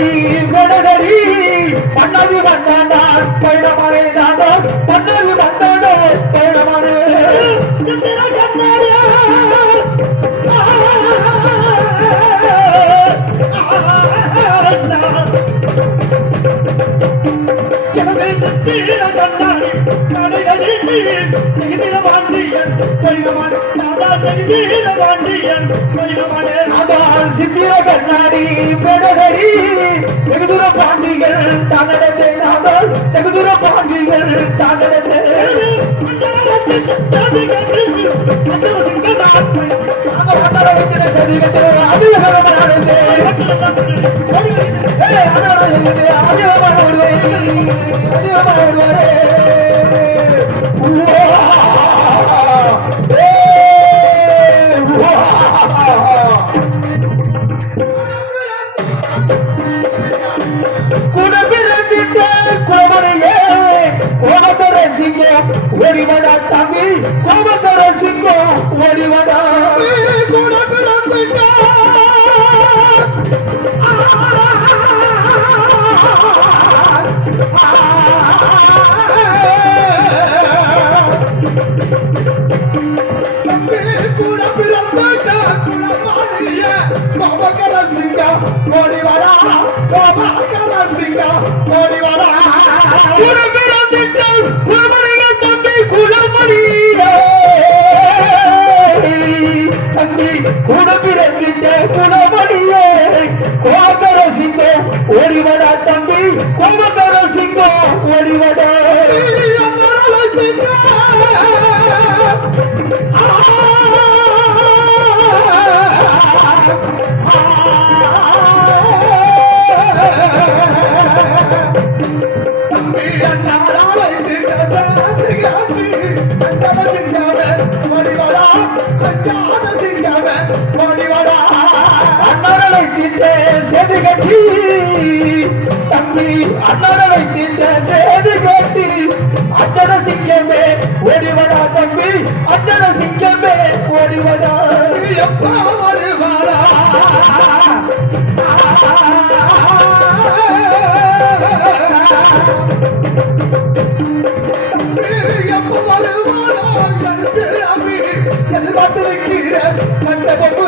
கண்ணாடி வெடகடி பண்ணது வந்தாண்டா பயணமானே நாங்கள் பண்ணது வந்தாண்டோ பயணமானே சித்திர கண்ணாடி பெடகடி ஜெகதுர பாண்டிகள் தானடத்தே நாங்கள் ஜெகதுர பாண்டிகள் தானடத்தே ஓடிவடா தம்பி கோபத்தர சிங்கம் ஓடிவடா கூட பிறந்துட்டா தம்பி கூட பிறந்துட்டா குலமானிய கோபக்கர சிங்கம் ஓடிவடா கோபக்கர சிங்கம் ஓடிவடா கூட பிறந்துட்டா கூட பிறந்திட்ட குணமணியே கோபக்கர சிங்கம் ஓடிவடா தம்பி கோபக்கர சிங்கம் ஓடிவடா சேது கட்டி தம்பி அண்ணனை திட்ட சேது கட்டி அச்சன சிங்கமே ஓடிவடா தம்பி அச்சன சிங்கமே ஓடிவடா எப்பா வருவாரா எதிர்பார்த்திருக்கிறேன் கண்ட பொம்பு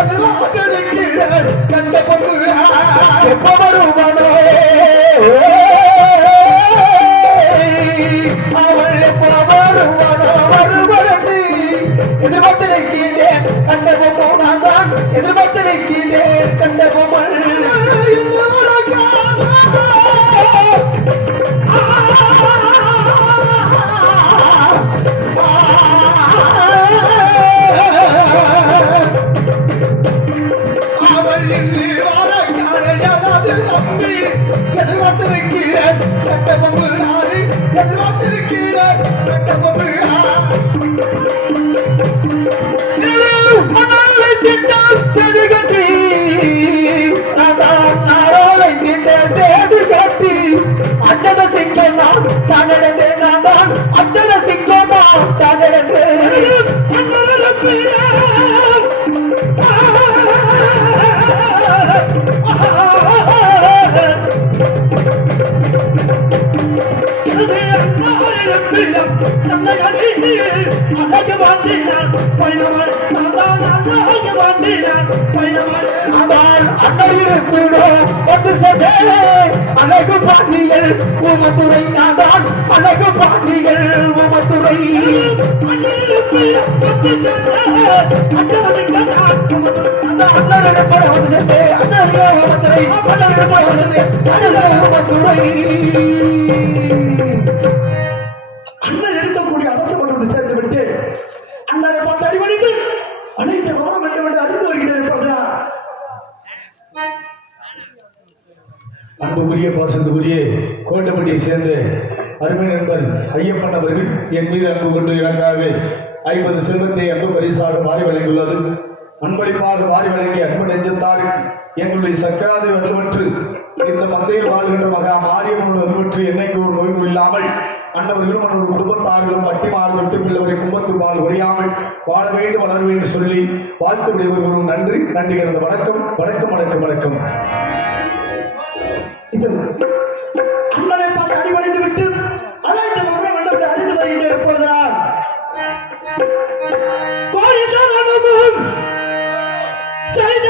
எதிர்பார்த்திருக்கிறேன் கண்ட பொம்பு எப்ப வருவானோ அவள் எப்ப வருவானோ வருவரண்டு எதிர்பார்த்திருக்கிறேன் கண்ட பொம்பு நான் தான் எதிர்பார்த்திருக்கிறேன் கண்ட பொம்மல் எதிர்பார்த்திருக்கிறேன் கட்ட பொம்பு நாளை எதிர்பார்த்திருக்கிறேன் கட்ட பொம்பு சேது கட்டி நாரோலை திட்ட சேது கட்டி அச்சன சிங்கமா தானடந்தே நான் தான் அச்சன சிங்கமா தானடந்தே அழகு பாண்டிகள் உமத்துறை நாதான் அழகு பாண்டிகள் உமத்துறை அண்ணன் இருக்கக்கூடிய அரசு கொண்டு சேர்த்து விட்டு அண்ணனை பார்த்து அடிபணித்து அனைத்து வாரம் என்று அறிந்து வருகின்ற இருப்பதா அன்புக்குரிய பாசத்துக்குரிய கோட்டப்பட்டியை சேர்ந்த அருமை நண்பர் ஐயப்பன் அவர்கள் என் மீது அன்பு கொண்டு இறங்காவே 50 செல்வத்தை அன்பு பரிசாக வாரி வழங்கியுள்ளது. அன்பளிப்பாக வாரி வழங்கிய அன்பு நெஞ்சத்தாருக்கு எங்களுடைய சக்காது வரவற்று இந்த மந்தையில் வாழ்கின்ற மகா மாரியம்மன் அது பற்றி என்னைக்கு ஒரு நோய்கள் இல்லாமல் அன்னவர்களும் அவர்கள் குடும்பத்தார்களும் பட்டி மாறுதட்டு பிள்ளவரை கும்பத்து பால் குறையாமல் வாழ வேண்டும் வளர வேண்டும் சொல்லி வாழ்த்து விடைபெறுவோம். நன்றி நன்றி கிடந்த வணக்கம் வணக்கம் வணக்கம் வணக்கம். இது அண்ணனை பார்த்து அடிபணிந்து விட்டு அழைத்த மண்டபத்தை அறிந்து வருகின்ற இருப்பதுதான் கோயிலும் செய்த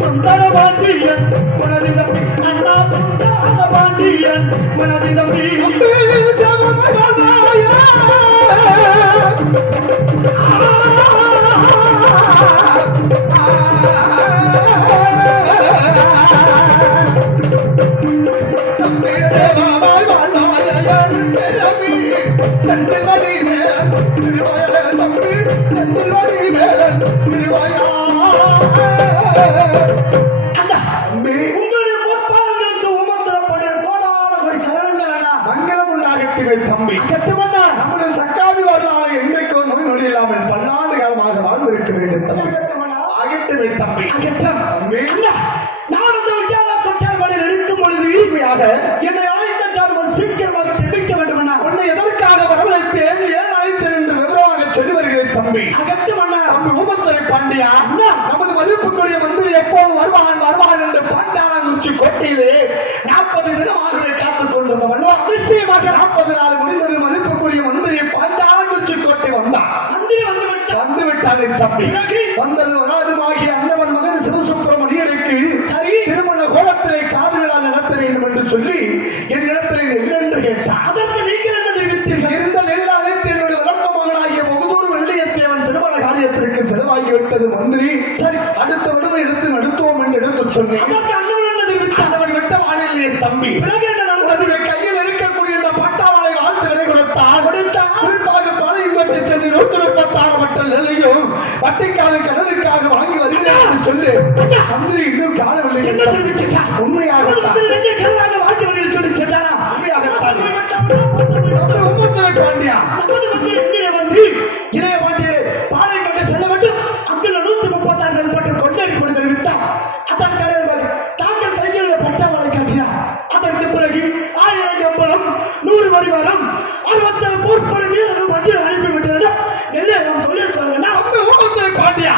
சுந்தரபாண்டியன் மனதிலம் அண்ணா சுந்தரபாண்டியன் மனதிலம் தம்பி நம்முடைய சக்காதி வரலாறு என்றைக்கு ஒரு நோய் நொடி இல்லாமல் பல்லாண்டு காலமாக வாழ்ந்திருக்க வேண்டும் தம்பி. அகட்டுமே தம்பி தம்பி நான் அந்த விஜயாதான் சொட்டால் இருக்கும் பொழுது என்னை அழைத்த காரணம் சீக்கிரமாக தெரிவிக்க வேண்டும் அண்ணா. உன்னை எதற்காக வரவழைத்தேன் ஏன் அழைத்தேன் என்று விவரமாக சொல்லி வருகிறேன் தம்பி. தம்பி ஊமத்துறை பாண்டியா நமது மதிப்புக்குரிய மந்திரி எப்போது வருவான் வருவான் என்று பாஞ்சாலங்குச்சி கோட்டையிலே 40 தினமாகவே காத்துக் கொண்டிருந்த வல்லவா நிச்சயமாக 40 நாள் முடிந்தது. மதிப்புக்குரிய மந்திரி பாஞ்சாலங்குச்சி கோட்டை வந்தான். மந்திரி வந்து விட்டான் தம்பி. வந்தது வராதுமாகிய அண்ணவன் மகன் சிவசுப்பிரமணியனுக்கு சரி திருமண கோலத்திலே காது விழா நடத்த வேண்டும் என்று சொல்லி என்னிடத்தில் நெல் என்று கேட்டான். அதற்கு நீங்கள் என்ன தெரிவித்தீர்கள்? இருந்த நெல் அழைத்து என்னுடைய வளர்ப்பு மகனாகிய முகதூர் வெள்ளியத்தேவன் திருமண காரியத்திற்கு செலவாகிவிட்டது மந்திரி. சரி அடுத்த விடுமை எடுத்து நடத்துவோம் என்று எடுத்து சொன்னேன். அதற்கு அண்ணவன் என்ன தெரிவித்தார்? அவன் விட்ட வாழிலே தம்பி பிறகு என்ன நடந்தது? கையில் இருக்கக்கூடிய இந்த பட்டாவாளை வாழ்த்துக்களை கொடுத்தார். குறிப்பாக பாளையம் கட்டி சென்று 136 மட்ட நெல்லையும் வட்டிக்காக கடனுக்காக வாங்கி வருகிறேன் என்று சொல்லி மந்திரி இன்னும் காணவில்லை. என்ன தெரிவித்தார்? உண்மையாக வாங்கி வருகிறேன் சொல்லி சென்றானா? பாண்டியா நமது வந்து எங்கே வந்து இளைய பாண்டியரை பாளையம் கட்ட செல்ல வேண்டும். அங்குள்ள 136 நண்பர்கள் கொண்டடி கொடுத்து விட்டார். அதன் கடையில் தாங்கள் கையில் உள்ள பட்டாவாளை காட்டினார். அதற்கு பிறகு 1000 கம்பளம் 100 வரிவாரம் 67 போர்ப்படை வீரர்கள் மத்தியில் அனுப்பிவிட்டனர். நெல்லை நாம் தொழில் சொல்லுங்கள். பாண்டியா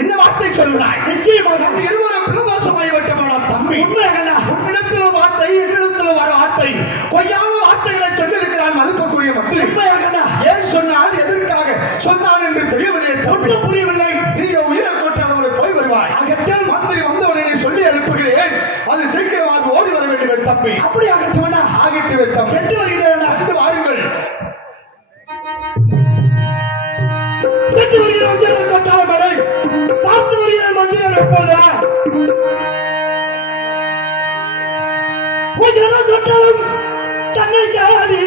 என்ன வார்த்தை சொல்லுறாய்? நிச்சயமாக இருவரும் பிளவாசமாய் விட்டமான தம்பி உண்மையாக உன்னிடத்தில் வார்த்தை என்னிடத்தில் வர வார்த்தை பொய்யான வார்த்தைகளை சொல்லியிருக்கிறான் மதிப்புக்குரிய மந்திரி. உண்மையாக ஏன் சொன்னால் எதற்காக சொன்னான் என்று தெரியவில்லை. ஒன்றும் புரியவில்லை. நீ உயிரை கொட்டாதவனை போய் வருவாய். அகற்றால் மந்திரி வந்தவுடனே சொல்லி அனுப்புகிறேன். அது சீக்கிரமாக ஓடி வர வேண்டும் தம்பி. அப்படி அகற்றுவனா? ஆகிட்டு வைத்தோம். சென்று வருகிறேன். சென்று வாருங்கள். சென்று வருகிறோம். கொட்டாத மழை பார்த்து வருகிறேன். மந்திரர் எப்போதா கொட்டாலும் தன்னை காடி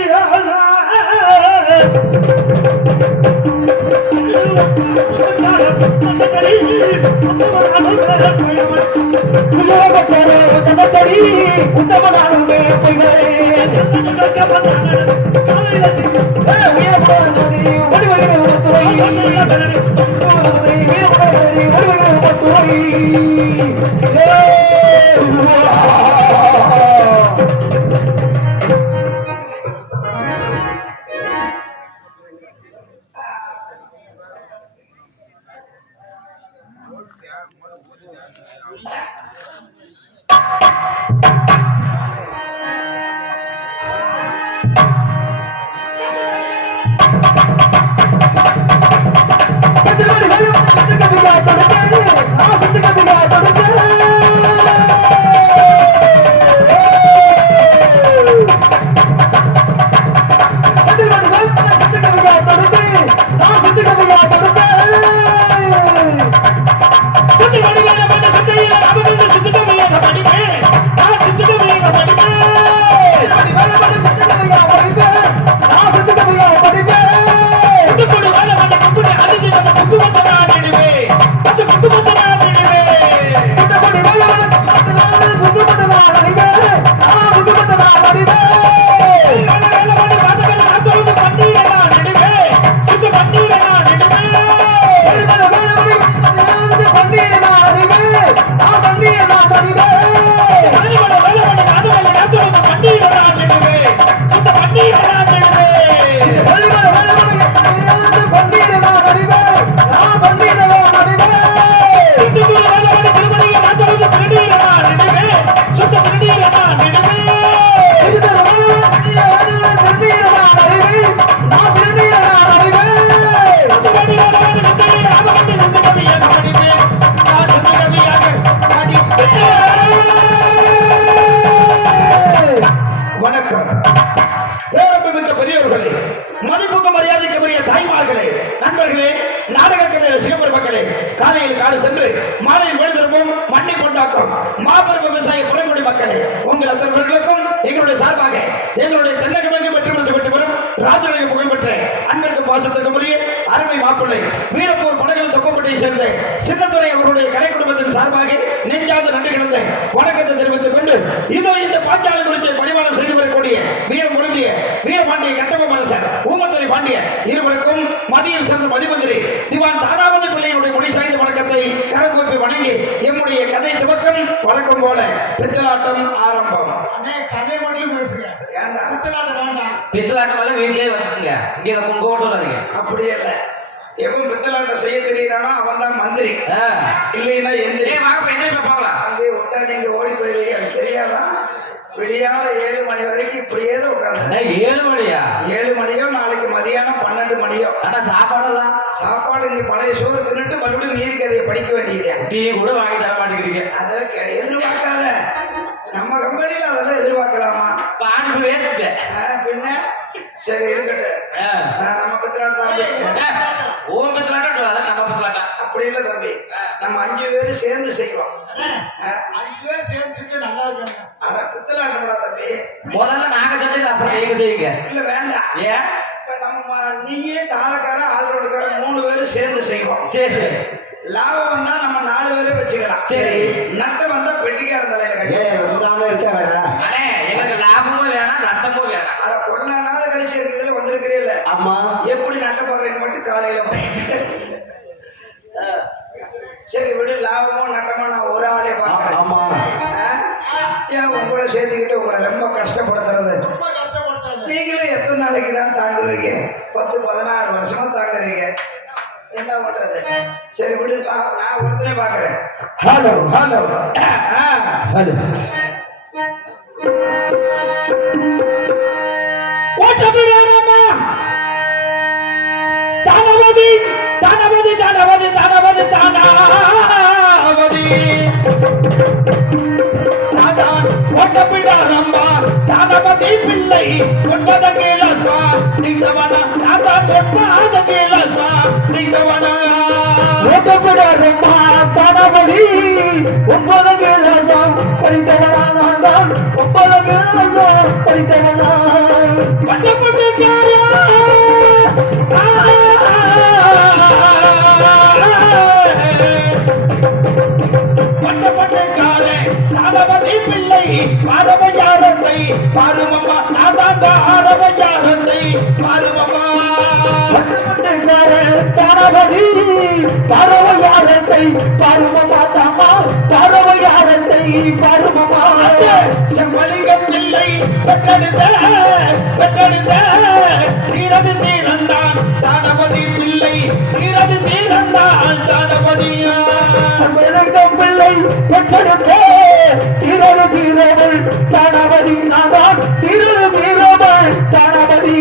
மாபெரும் விவசாய புறங்குடி மக்களே, உங்கள் அத்தனைவர்களுக்கும் எங்களுடைய சார்பாக எங்களுடைய தென்னகிழங்கு வெற்றி பெறும் ராஜனுடைய புகழ்பெற்ற அன்பிற்கு பாசத்திற்கு முறையே அருமை மாப்பிள்ளை வீரப்பூர் படகுகள் தொப்பப்பட்டியை சேர்ந்த சின்னத்துறை அவருடைய கலை குடும்பத்தின் சார்பாக நெஞ்சாத நன்றி கிடந்த வணக்கத்தை தெரிவித்துக் கொண்டு இதோ இந்த பாஞ்சாலை குறிச்சியை பரிமாணம் செய்து வரக்கூடிய வீரம் பொருந்திய வீரபாண்டிய கட்டபொம்மன் அரசர் ஊமத்துறை பாண்டியன் இருவருக்கும் மதியில் சேர்ந்த மதிமந்திரி திவான் தாராவதி பிள்ளையினுடைய மொழி சாய்ந்த வணக்கத்தை கரங்கூப்பி வணங்கி எம்முடைய கதை துவக்கம் வழக்கம் போல பித்தலாட்டம் ஆரம்பம். கதை மட்டும் பேசுங்க, பித்தலாட்டம் வேண்டாம். பித்தலாட்டம் எல்லாம் வீட்லயே வச்சுக்கோங்க, இங்க கொண்டு வராங்க. அப்படியே இல்லை, எவன் பித்தலாட்டம் செய்ய தெரியறானோ அவன் தான் மந்திரி, இல்லைன்னா எந்திரி. பார்க்கலாம் அங்கே விட்டா நீங்க ஓடி போயிருக்கீங்க, எனக்கு தெரியாதா? விடியால 7 மணி வரைக்கும் இப்படியே தான் உட்காந்து. 7 மணியா? 7 மணியோ நாளைக்கு மதியானம் 12 மணியோ. ஆனா சாப்பாடெல்லாம் சாப்பாடு இங்க பழைய சோறு தின்னுட்டு மறுபடியும் மீதி கதையை படிக்க வேண்டியதே. டீ கூட வாங்கி தர மாட்டேங்கிறீங்க. அதெல்லாம் எதிர்பார்க்காத, நம்ம கம்பெனியில அதெல்லாம் எதிர்பார்க்கலாமா? பானிபூரியே பின்ன சரி இருக்கட்டும். நம்ம பித்தலாட்டம் ஓம் பித்தலாட்டம் அதான் நம்ம பித்தலாட்டம். அப்படி இல்லை தம்பி, நம்ம 5 பேரும் சேர்ந்து செய்வோம். 5 பேர் சேர்ந்து செஞ்சு நல்லா இருக்காங்க. ஆனா பித்தலாட்டம்டா தம்பி, முதல்ல நாங்க செஞ்சு அப்புறம் நீங்க செய்யுங்க. இல்ல வேண்டாம், ஏன் நம்ம நீயே தாளக்கார ஆள்ரோடுக்கார 3 பேரும் சேர்ந்து செய்வோம். சரி, லாபம் வந்தா நம்ம 4 பேரே வச்சுக்கலாம். சரி, நட்டம் வந்தா பெட்டிக்கார தலையில கட்டி அண்ணே எங்களுக்கு லாபமும் வேணாம் நட்டமும் வேணாம். அத கொள்ள நாள் கழிச்சு இருக்கிறதுல வந்திருக்கிறீல்ல. ஆமா, எப்படி நட்டப்படுறேன்னு மட்டும் காலையில சரி விடு, லாபமோ நட்டமோ நான் ஒரு ஆளே பார்க்கிறேன். ஆமா, ஏன் உங்களை சேர்த்துக்கிட்டு உங்களை ரொம்ப கஷ்டப்படுத்துறது? ரொம்ப கஷ்டப்படுத்தாங்க. நீங்களும் எத்தனை நாளைக்கு தான் தாங்குவீங்க? 10-16 வருஷமா தாங்குறீங்க, என்ன பண்றது? சரி விடு, நான் ஒருத்தனே பாக்குறேன். ஹலோ ஹலோ ஹலோ, தானவதி தானவதி தானவதி தானவதி தானவதி நாதான் ஓட்டப்பிடாரம்மா தானவதி பிள்ளை 9 கீழஸ்வா நீங்கவனா நாதான் 9 கீழஸ்வா நீங்கவனா ஓட்டப்பிடாரம்மா தானவதி 9 கீழஸ்வா படித்தவனா நாதான் 9 கீழஸ்வா படித்தவனா பட்டப்பட்டிக்காரா தளபதி பறவையாரத்தை பருவமா தாமா பறவையாரத்தை பருவமா செம்மலிங்கம் இல்லை பெற்றெடுத்த தீரது தீரந்தான் தானபதி பிள்ளை தீரது தீரந்தான் தானபதியா செம்மலிங்கம் பிள்ளை பெற்றெடுத்த தீரது தீரவள் தானபதி நான் தீரது தீரவள் தானபதி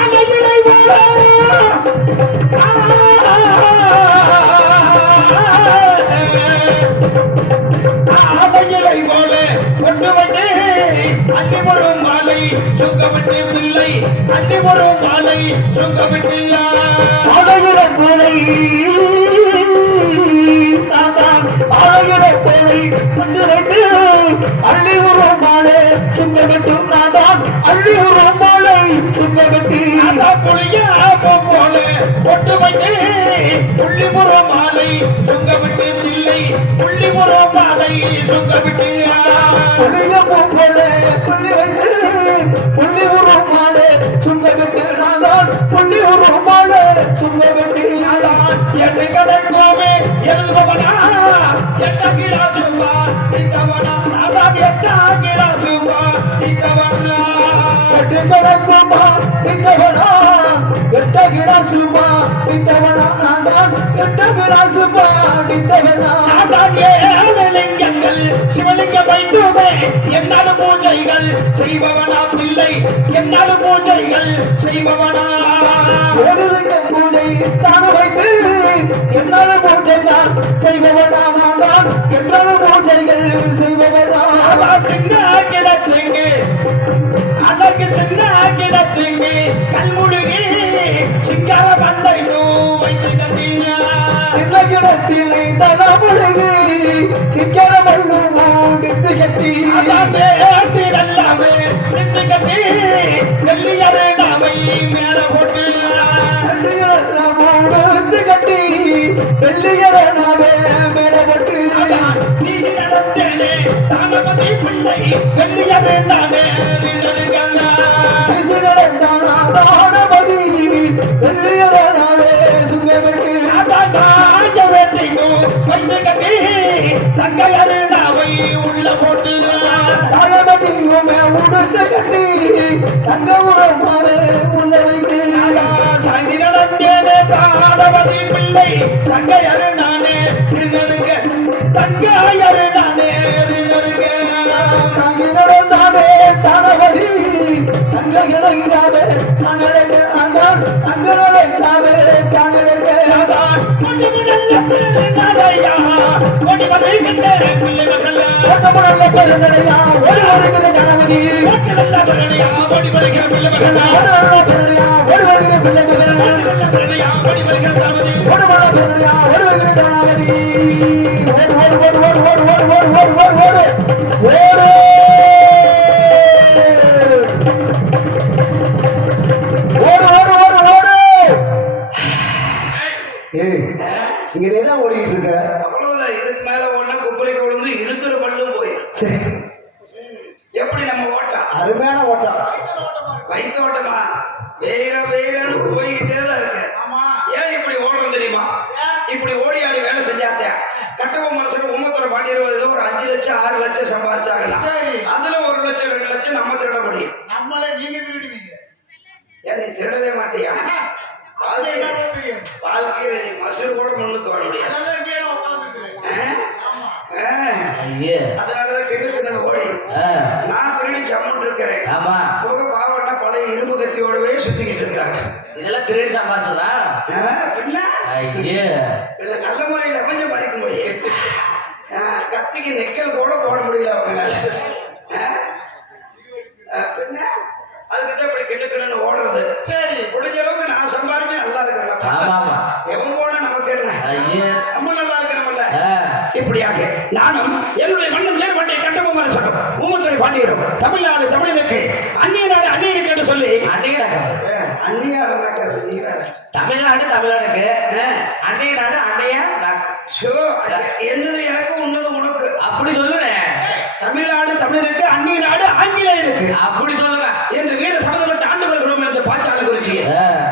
அலையிலை ஆமையிலை போல கொண்டு வந்து அள்ளி வரும் மாலை சுங்கமிட்டு பிள்ளை அள்ளி வரும் மாலை சுங்கமிட்டு ஆலையிலை போலை ஆலையிலை போலை கொண்டு வைத்து அள்ளி வரும் மாலை சுங்கமிட்டும் நான் அள்ளி வரும் மாலை சுங்கமிட்டு புளியா போல கொண்டு வைத்து புள்ளி வரும் மாலை சுங்கமிட்டு பிள்ளை புள்ளி வரும் மாலை சுங்கமிட்டு புளிய போல புள்ளி வைத்து புள்ளி வரும் மாலை சுங்கமிட்டு நான் புள்ளி வரும் மாலை சுங்கமிட்டு என்னை கடைக்கோவே எழுதுபவனா எட்டாகிடா சும்மா இந்தவனா அதான் எட்டாகிடா சும்மா இந்தவனா எட்டு கடைக்கோமா இந்தவனா எட்டாகிடா சும்மா இந்தவனா நான் எட்டாகிடா சும்மா இந்தவனா அதான் ஏழலிங்கங்கள் சிவலிங்க வைத்துமே என்னால பூஜைகள் செய்பவனா பிள்ளை என்னால பூஜைகள் செய்பவனா ஏழலிங்க பூஜை தான வைத்து என்னால பூஜை தான் செய்பவனா நான் என்னால பூஜைகள் செய்பவனா சின்ன கிடத்துங்க அழகு சின்ன கிடத்துங்க கல்முழுகி சிங்கார மண்ணை வைத்து கட்டிய சின்ன கிடத்தில் தனமுழுகி சிங்கார மண்ணு முடித்து கட்டி எல்லாமே நித்து கட்டி வெள்ளியரை நாமை மேல போட்டு வெள்ளியரை கட்டி வெள்ளியரை நாமே மேல போட்டு வீசி நடந்தேனே தானபதி பிள்ளை வெள்ளியரை நாமே வீசி நடந்தானா தானபதி வெள்ளியரை நாமே சுங்கமிட்டு சாய வேண்டிக்கும் வைத்து கட்டி தங்கையரை நாவை உள்ள போட்டு சாயபடியுமே உடுத்து கட்டி தங்க உறவாவே உள்ள வைத்து சாய்ந்து நடந்தேனே தானபதி பிள்ளை தங்கையரு நானே நின்னுங்க தங்கையரு நானே நின்னுங்க தாங்கி நடந்தானே தானபதி தங்கையரையாவே தானே தங்களையாவே தானே கொண்டு முதல்ல பிள்ளையா கொடி வந்து கண்டே பிள்ளை மகள கொண்டு முதல்ல பிள்ளையா ஒரு வருகிற கணவதி கொண்டு பிள்ளையா ஓடி வருகிற பிள்ளை மகள பிள்ளையா ஒரு வருகிற பிள்ளை மகள பிள்ளையா ஓடி வருகிற கணவதி கொண்டு முதல்ல பிள்ளையா ஒரு வருகிற கணவதி ஓடு இங்கதான் ஓடிக்கிட்டு இருக்க அவ்வளவுதான். இதுக்கு மேல ஒண்ணா குப்பரைக்கு விழுந்து இருக்கிற பல்லும் போயிடும். எப்படி நம்ம ஓட்டம்? அருமையான ஓட்டம். வயிற்று ஓட்டமா வேறன்னு போய்கிட்டே தான் இருக்கு. ஏன் இப்படி ஓடுறது தெரியுமா? இப்படி ஓடி ஆடி வேலை செஞ்சாத்தே கட்டபொம்ம மனசுக்கு உம்மத்தோட பாண்டியர் ஏதோ ஒரு 5 லட்சம் 6 லட்சம் சம்பாதிச்சாங்கலாம். அதுல 1 லட்சம் 2 லட்சம் நம்ம திருட முடியும். நம்மளே நீங்க திருடுவீங்க. ஏன் நீ திருடவே மாட்டியா? வாழ்க்கையில நீ மசூர் கூட முன்னுக்கு வர முடியாது. அதனாலதான் கிட்ட ஓடி நான் திருடி கம்முன்னு இருக்கிறேன். பாவம்னா பழைய இரும்பு கத்தியோடவே சுத்திக்கிட்டு இருக்கிறாங்க. இதெல்லாம் திருடி சம்பாதிச்சதா? இல்ல நல்ல முறையில கொஞ்சம் பறிக்க முடியும். கத்திக்கு நெக்கல் கூட போட முடியல அவங்க. பின்ன அதுக்குதான் இப்படி கிண்டுக்கணும்னு ஓடுறது. சரி முடிஞ்ச அளவுக்கு நான் சம்பாதிச்சு நல்லா இருக்கிறேன். எவன் போனா நமக்கு என்ன, நம்ம நல்லா இருக்கணும்ல. இப்படியாக நானும் என்னுடைய மண்ணும் நேர்வட்டை கட்டபொம்ம அரசனும் ஊமத்துறை பாண்டியரும் தமிழ்நாடு தமிழனுக்கு அந்நிய நாடு அந்நியனுக்கு என்று சொல்லி தமிழ்நாடு தமிழ்நாடுக்கு அந்நிய நாடு அந்நிய என்னது எனக்கு உன்னது உனக்கு அப்படி சொல்லுவேன். தமிழ்நாடு தமிழனுக்கு அந்நிய நாடு ஆங்கிலேயனுக்கு அப்படி சொல்லுங்க என்று வீர சபதப்பட்ட ஆண்டு வருகிறோம் என்று பாஞ்சால குறிச்சி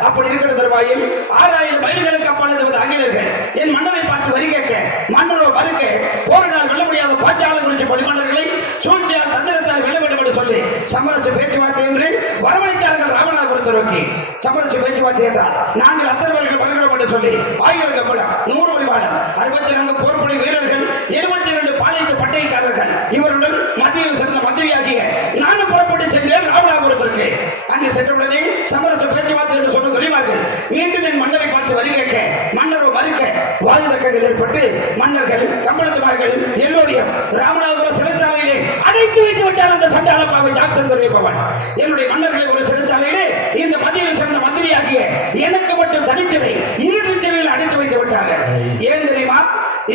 அப்படி திருக்கட தருவாயில் 6000 மைல்களுக்கு அப்பால் இருந்த ஆங்கிலேயர்கள் என் மன்னரை பார்த்து வரி கேட்க மன்னரோ மறுக்க போரினால் வெல்ல முடியாத பாஞ்சாலம் குறித்த பரிமன்னர்களை சூழ்ச்சியால் தந்திரத்தால் வெல்ல வேண்டும் என்று சொல்லி சமரச பேச்சுவார்த்தை என்று வரவழைத்தார்கள் ராமநாதபுரத்தை நோக்கி. சமரச பேச்சுவார்த்தை என்றால் நாங்கள் அத்தனைவர்கள் வருகிறோம் என்று சொல்லி 1000 கப்பலம் 100 பரிமாடம் 64 போர்ப்படை வீரர்கள் 72 பாளையத்து பட்டயக்காரர்கள் இவருடன் மத்தியில் சென்ற மந்திரியாகிய நானும் புறப்பட்டு சென்றேன் ராமநாதபுரத்திற்கு. அங்கு சென்றவுடனே சமரச பேச்சுவார்த்தை என்று சொன்ன துறைமார்கள் மீண்டும் என் மன்னரை பார்த்து வரி கேட்க மன்னரோ மறுக்க வாது தக்கங்கள் ஏற்பட்டு மன்னர்கள் கம்பளத்துமார்கள் எல்லோரையும் ராமநாதபுரம் சிறைச்சாலையிலே அடைத்து வைத்து விட்டார். அந்த சண்டாளப்பாவை ஜாக்சன் துறைப்பவன் என்னுடைய மன்னர்களை ஒரு சிறைச்சாலையிலே இந்த மத்தியில் சென்ற மந்திரியாகிய எனக்கு மட்டும் தனிச்சிறை இருட்டு சிறையில் அடைத்து வைத்து விட்டார்கள். ஏன் தெரியுமா?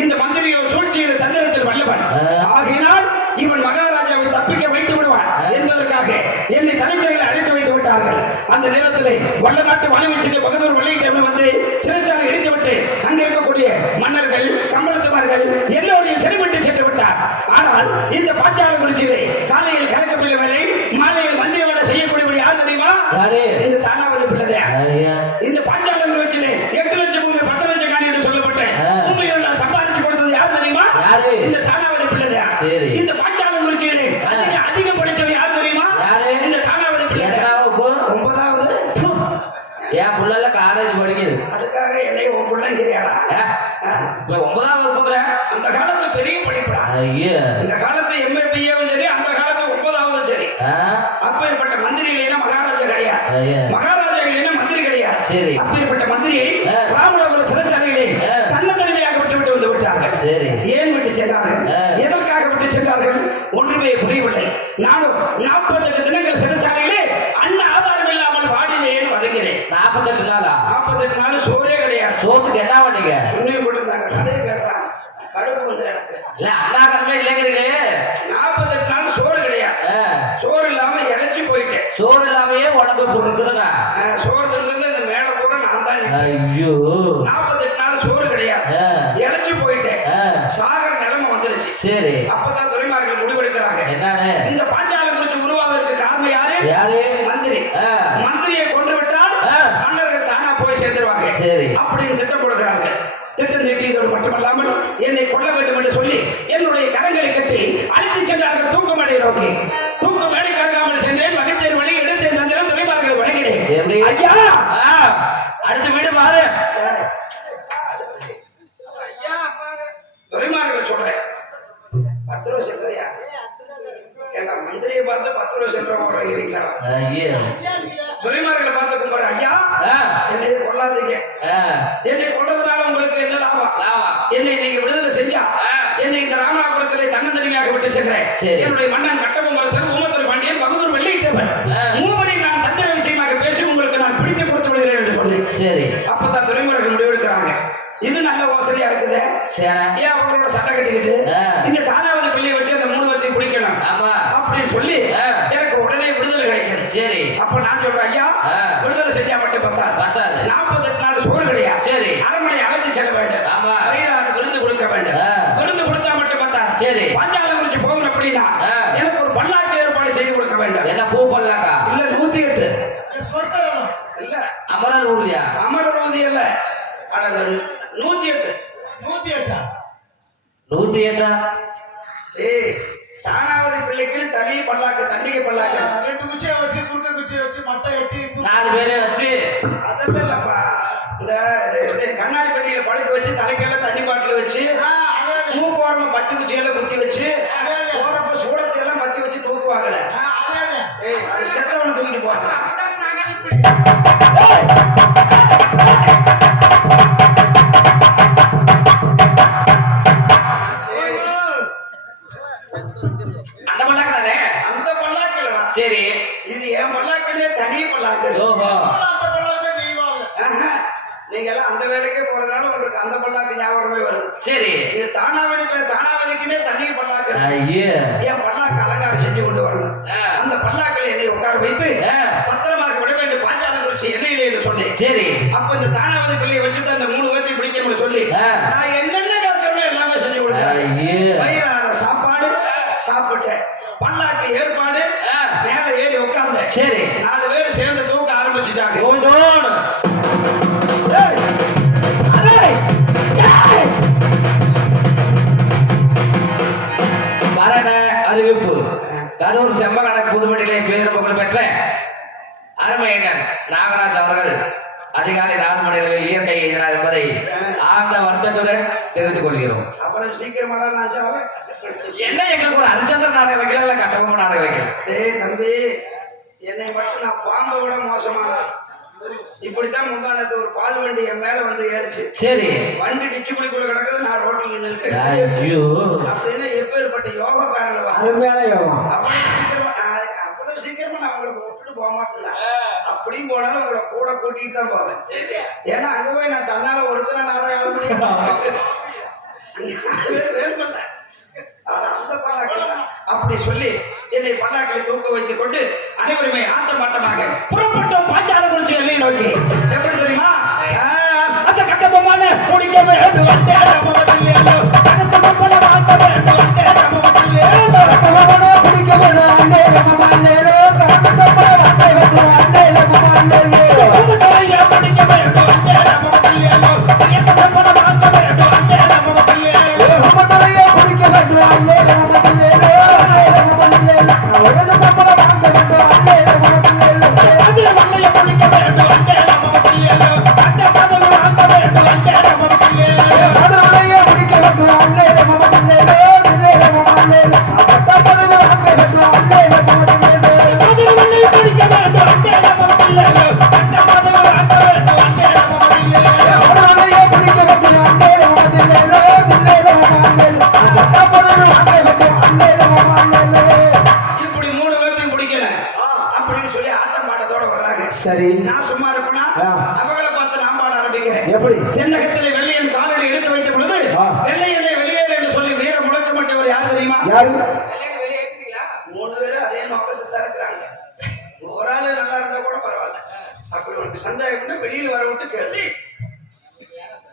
இந்த மந்திரியோ சூழ்ச்சியில் தந்திரத்தில் வல்லவன் ஆகினால் இவன் மகாராஜாவை தப்பிக்க வைத்து விடுவான் என்பதற்காக என்னை தனிச்சிறையில் அடைத்து வைத்து விட்டார்கள். அந்த நேரத்தில் வல்லநாட்டு வலிவச்சிக்கு பகதூர் வள்ளிக்கிழமை வந்து சிறைச்சாலை இடித்துவிட்டு அங்க இருக்கக்கூடிய மன்னர்கள் கம்பளத்துமார்கள் எல்லோரையும் சிறைப்பட்டு சென்று விட்டார். ஆனால் இந்த பாஞ்சாலம் குறிச்சியிலே காலையில் கணக்கு வேலை மாலையில் மந்திர வேலை செய்யக்கூடியபடி யார் தெரியுமா? இந்த தானாவது பிள்ளை. இந்த பாஞ்சாலம் குறிச்சியிலே 8 லட்சம் பூமி 10 லட்சம் காணி என்று சொல்லப்பட்ட பூமியை சம்பாதிச்சு கொடுத்தது யார் தெரியுமா? இந்த தானாவது பிள்ளை. இந்த பாஞ்சாலம் குறிச்சியிலே அதிகம் படிச்சவன் யார் தெரியுமா? இந்த தானாவது பிள்ளை. 9வது. ஏன் புள்ள காலேஜ் படிக்குது அதுக்காக என்னை உன் பிள்ளைங்கிறாடா? 9வது போற அந்த காலத்து பெரிய படிப்புடா. இந்த காலத்து எம்ஏ பிஏவும் சரி அந்த காலத்து 9வது சரி. அப்பேற்பட்ட மந்திரி இல்லைன்னா மகாராஜா கிடையாது, மகாராஜா இல்லைன்னா மந்திரி கிடையாது. அப்பேற்பட்ட மந்திரியை ராமநாதபுரம் சிறைச்சாலையிலே தன்னந்தனிமையாக விட்டு வந்து விட்டார்கள். ஏன் விட்டு சென்றார்கள்? எதற்காக விட்டு சென்றார்கள்? ஒன்றுமே புரியவில்லை. நானும் 48 தினங்கள் சிறைச்சாலையிலே அண்ண ஆதாரம் இல்லாமல் வாடினேன் வதங்கிறேன். 48 நாளா? 48 நாள் சோறே கிடையாது. சோத்துக்கு என்ன பண்ணீங்க? உண்மையை போட்டுருந்தாங்க. கதையை கேட்கலாம், கடுப்பு வந்து எனக்கு. இல்ல அண்ணா கடமை இல்லைங்கிறீங்களே. 48 நாள் சோறு கிடையாது. சோறு இல்லாம இழைச்சி போயிட்டேன். சோறு இல்லாமயே உடம்பு போட்டுருக்குதுண்ணா. சோறு தின்றது இந்த மேல கூட நான் தான். ஐயோ 48 நாள் சோறு கிடையாது, இழைச்சி போயிட்டேன். சாகர நிலைமை வந்துருச்சு. சரி, அப்பதான் துறைமார்கள் முடிவெடுக்கிறாங்க. என்னன்னு? இந்த பாஞ்சாலம் குறிச்சி உருவாவதற்கு காரணம் யாரு? மந்திரி. மந்திரியை கொன்று விட்டால் மன்னர்கள் தானா போய் சேர்ந்துருவாங்க. அப்படின்னு திட்டம் கொடுக்கிறாங்க. திட்டம் தீட்டியதோடு மட்டுமல்லாமல் என்னை கொல்ல வேண்டும் என்று சொல்லி என்னுடைய கரங்களை கட்டி அழைத்து சென்றார்கள் தூக்குமேடை நோக்கி. தூக்குமேடை கறங்காமல் சென்றேன். வகைத்தேர் வழி எடுத்தேன். தந்திரம் துறைமார்களை வணங்கினேன். ஐயா அடுத்த வீடு பாரு. துறைமார்களை சொல்றேன். 10 ரூபா செல்றியா? எங்க மந்திரியை பார்த்து 10 ரூபா செல்ற போறீங்களா? துறைமார்களை பார்த்து கும்பிடுற ஐயா, என்னை கொள்ளாதீங்க. என்னை கொள்றதுனால உங்களுக்கு என்ன லாபம்? என்னை நீங்க விடுதலை செஞ்சா என்னை இந்த ராமநாதபுரத்திலே தன்னந்தனிமையாக விட்டு சென்றேன். என்னுடைய மன்னன் கட்டபொம்மரசன் ஊமத்துறை பாண்டியன் பகதூர் வெள்ளிக்கிழவன் மூவரை நான் தந்திர விஷயமாக பேசி உங்களுக்கு நான் பிடித்து கொடுத்து விடுகிறேன் என்று சொல்லி அப்பதான் துறைமுறைகள் முடிவெடுக்கிறாங்க. இது நல்ல யோசனையா இருக்குது. ஏன் அவங்களோட சண்டை கட்டிக்கிட்டு இந்த தானாவது பிள்ளையை வச்சு அந்த 3 பேர்த்தையும் பிடிக்கணும் அப்படின்னு சொல்லி எனக்கு உடனே விடுதலை கிடைக்குது. அப்ப நான் சொல்றேன் ஐயா, விடுதலை செஞ்சா மட்டும் பத்தாது. 48 நாள் சோறு கிடையாது. அரண்மனை அழைத்து செல்ல வேண்டும். வயிறாறு விருந்து கொடுக்க வேண்டும். விருந்து கொடுத்தா மட்டும் பத்தாது. பாஞ்சாலம் குறிச்சி போகணும் அப்படின்னா எனக்கு ஒரு பல்லாக்கு ஏற்பாடு செய்து கொடுக்க வேண்டும். என்ன பூ பல்லாக்கா? இல்ல 108 இல்ல அமரர் ஊதியா? அமரர் ஊதி இல்ல 108. 108. ஏய், தானாவது பிள்ளைக்கு தனி பல்லாக்கு, தண்ணிக்கு பல்லாக்கு 2 குச்சியை வச்சு குறுக்க குச்சியை வச்சு மட்டை எட்டி 4 பேரே வச்சு அதெல்லாம் இல்லப்பா. இந்த கண்ணாடி பெட்டியில படுக்க வச்சு தலைக்கையில தண்ணி பாட்டில் வச்சு மூக்கு ஓரமா 10 குச்சியெல்லாம் குத்தி வச்சு போறப்ப சூடத்தை எல்லாம் பத்தி வச்சு தூக்குவாங்கல்ல. ஏய், அது செத்தவனை தூக்கிட்டு போறாங்க. அந்த பல்லாக்கு தானே? அந்த பல்லாக்கு இல்லடா. சரி, இது என் பல்லாக்குன்னே தனி பல்லாக்கு. ஓஹோ, நீங்க எல்லாம் அந்த வேலைக்கே போறதுனால உங்களுக்கு அந்த பல்லாக்கு ஞாபகமே வருது. சரி, இது தானாவதிக்குன்னே தனி பல்லாக்கு. ஐயே, என் பல்லாக்கு அலங்காரம் செஞ்சு கொண்டு வரணும். அந்த பல்லாக்கில் என்னை உட்கார வைத்து பத்திரமாக விட வேண்டும். பாஞ்சாலம் குறிச்சி எல்லையிலே என்று சொன்னேன். சரி, அப்ப இந்த தானாவது பிள்ளையை வச்சுட்டு அந்த 3 பேர்த்தையும் பிடிக்கணும்னு சொல்லி நான் என்னென்ன கேட்கணும் எல்லாமே செஞ்சு கொடுத்தேன். வயிறார சாப்பாடு சாப்பிட்டேன். பல்லாக்கு ஏற்பாடு மேல ஏறி உட்கார்ந்தேன். சரி, 4 பேர் சேர்ந்து தூக்க ஆரம்பிச்சுட்டாங்க. நாகராஜ் அவர்கள் அதிகாலை 4 மணி அளவில் இயற்கை எதிராக என்பதை ஆழ்ந்த வருத்தத்துடன் தெரிந்து கொள்கிறோம். அவ்வளவு சீக்கிரமா நான் சொல்றேன். என்ன எங்களுக்கு ஒரு ஹரிச்சந்திர நாடகம் வைக்கல, இல்ல கட்டபொம்மன் நாடகம் வைக்கல. டேய் தம்பி, என்னை மட்டும் நான் பாம்பை விட மோசமான இப்படித்தான் முந்தானத்து ஒரு பால் வண்டி என் மேல வந்து ஏறிச்சு. சரி, வண்டி டிச்சுக்குழிக்குள்ள கிடக்குது, நான் ரோட்ல நின்று ஐயோ அப்படின்னு எப்பேற்பட்ட யோகக்காரன் அருமையான யோகம். அவ்வளவு சீக்கிரமா நான் உங்களுக்கு விட்டுட்டு போக மாட்டேன். அப்படியும் போனாலும் உங்களை கூட கூட்டிட்டு தான் போவேன். ஏன்னா அங்க போய் நான் தன்னால ஒருத்தர நாடகம் வேணுமல்ல. அந்த பல்லாக்கில் அப்படி சொல்லி என்னை பல்லாக்களை தூக்க வைத்துக் கொண்டு அனைவருமே ஆட்டமாட்டமாக புறப்பட்டோம் பாஞ்சால குறிச்சி எல்லையை நோக்கி. எப்படி தெரியுமா? அந்த கட்டபொம்மன குடிக்க வேண்டும் சரி, நான் சும்மா இருப்பேனா? அவங்களை பார்த்து நான் பாட ஆரம்பிக்கிறேன். எப்படி? தென்னகத்திலே வெள்ளையன் காலடி எடுத்து வைத்த பொழுது வெள்ளையனை வெளியேறு என்று சொல்லி வீர முழக்க மாட்டவர் யார் தெரியுமா? யாரு? 3 பேரும் அதே நோக்கத்தில் தான் இருக்கிறாங்க. ஒரு ஆளு நல்லா இருந்தா கூட பரவாயில்ல. அப்படி உனக்கு சந்தேகம் வெளியில் வர விட்டு கேள்வி.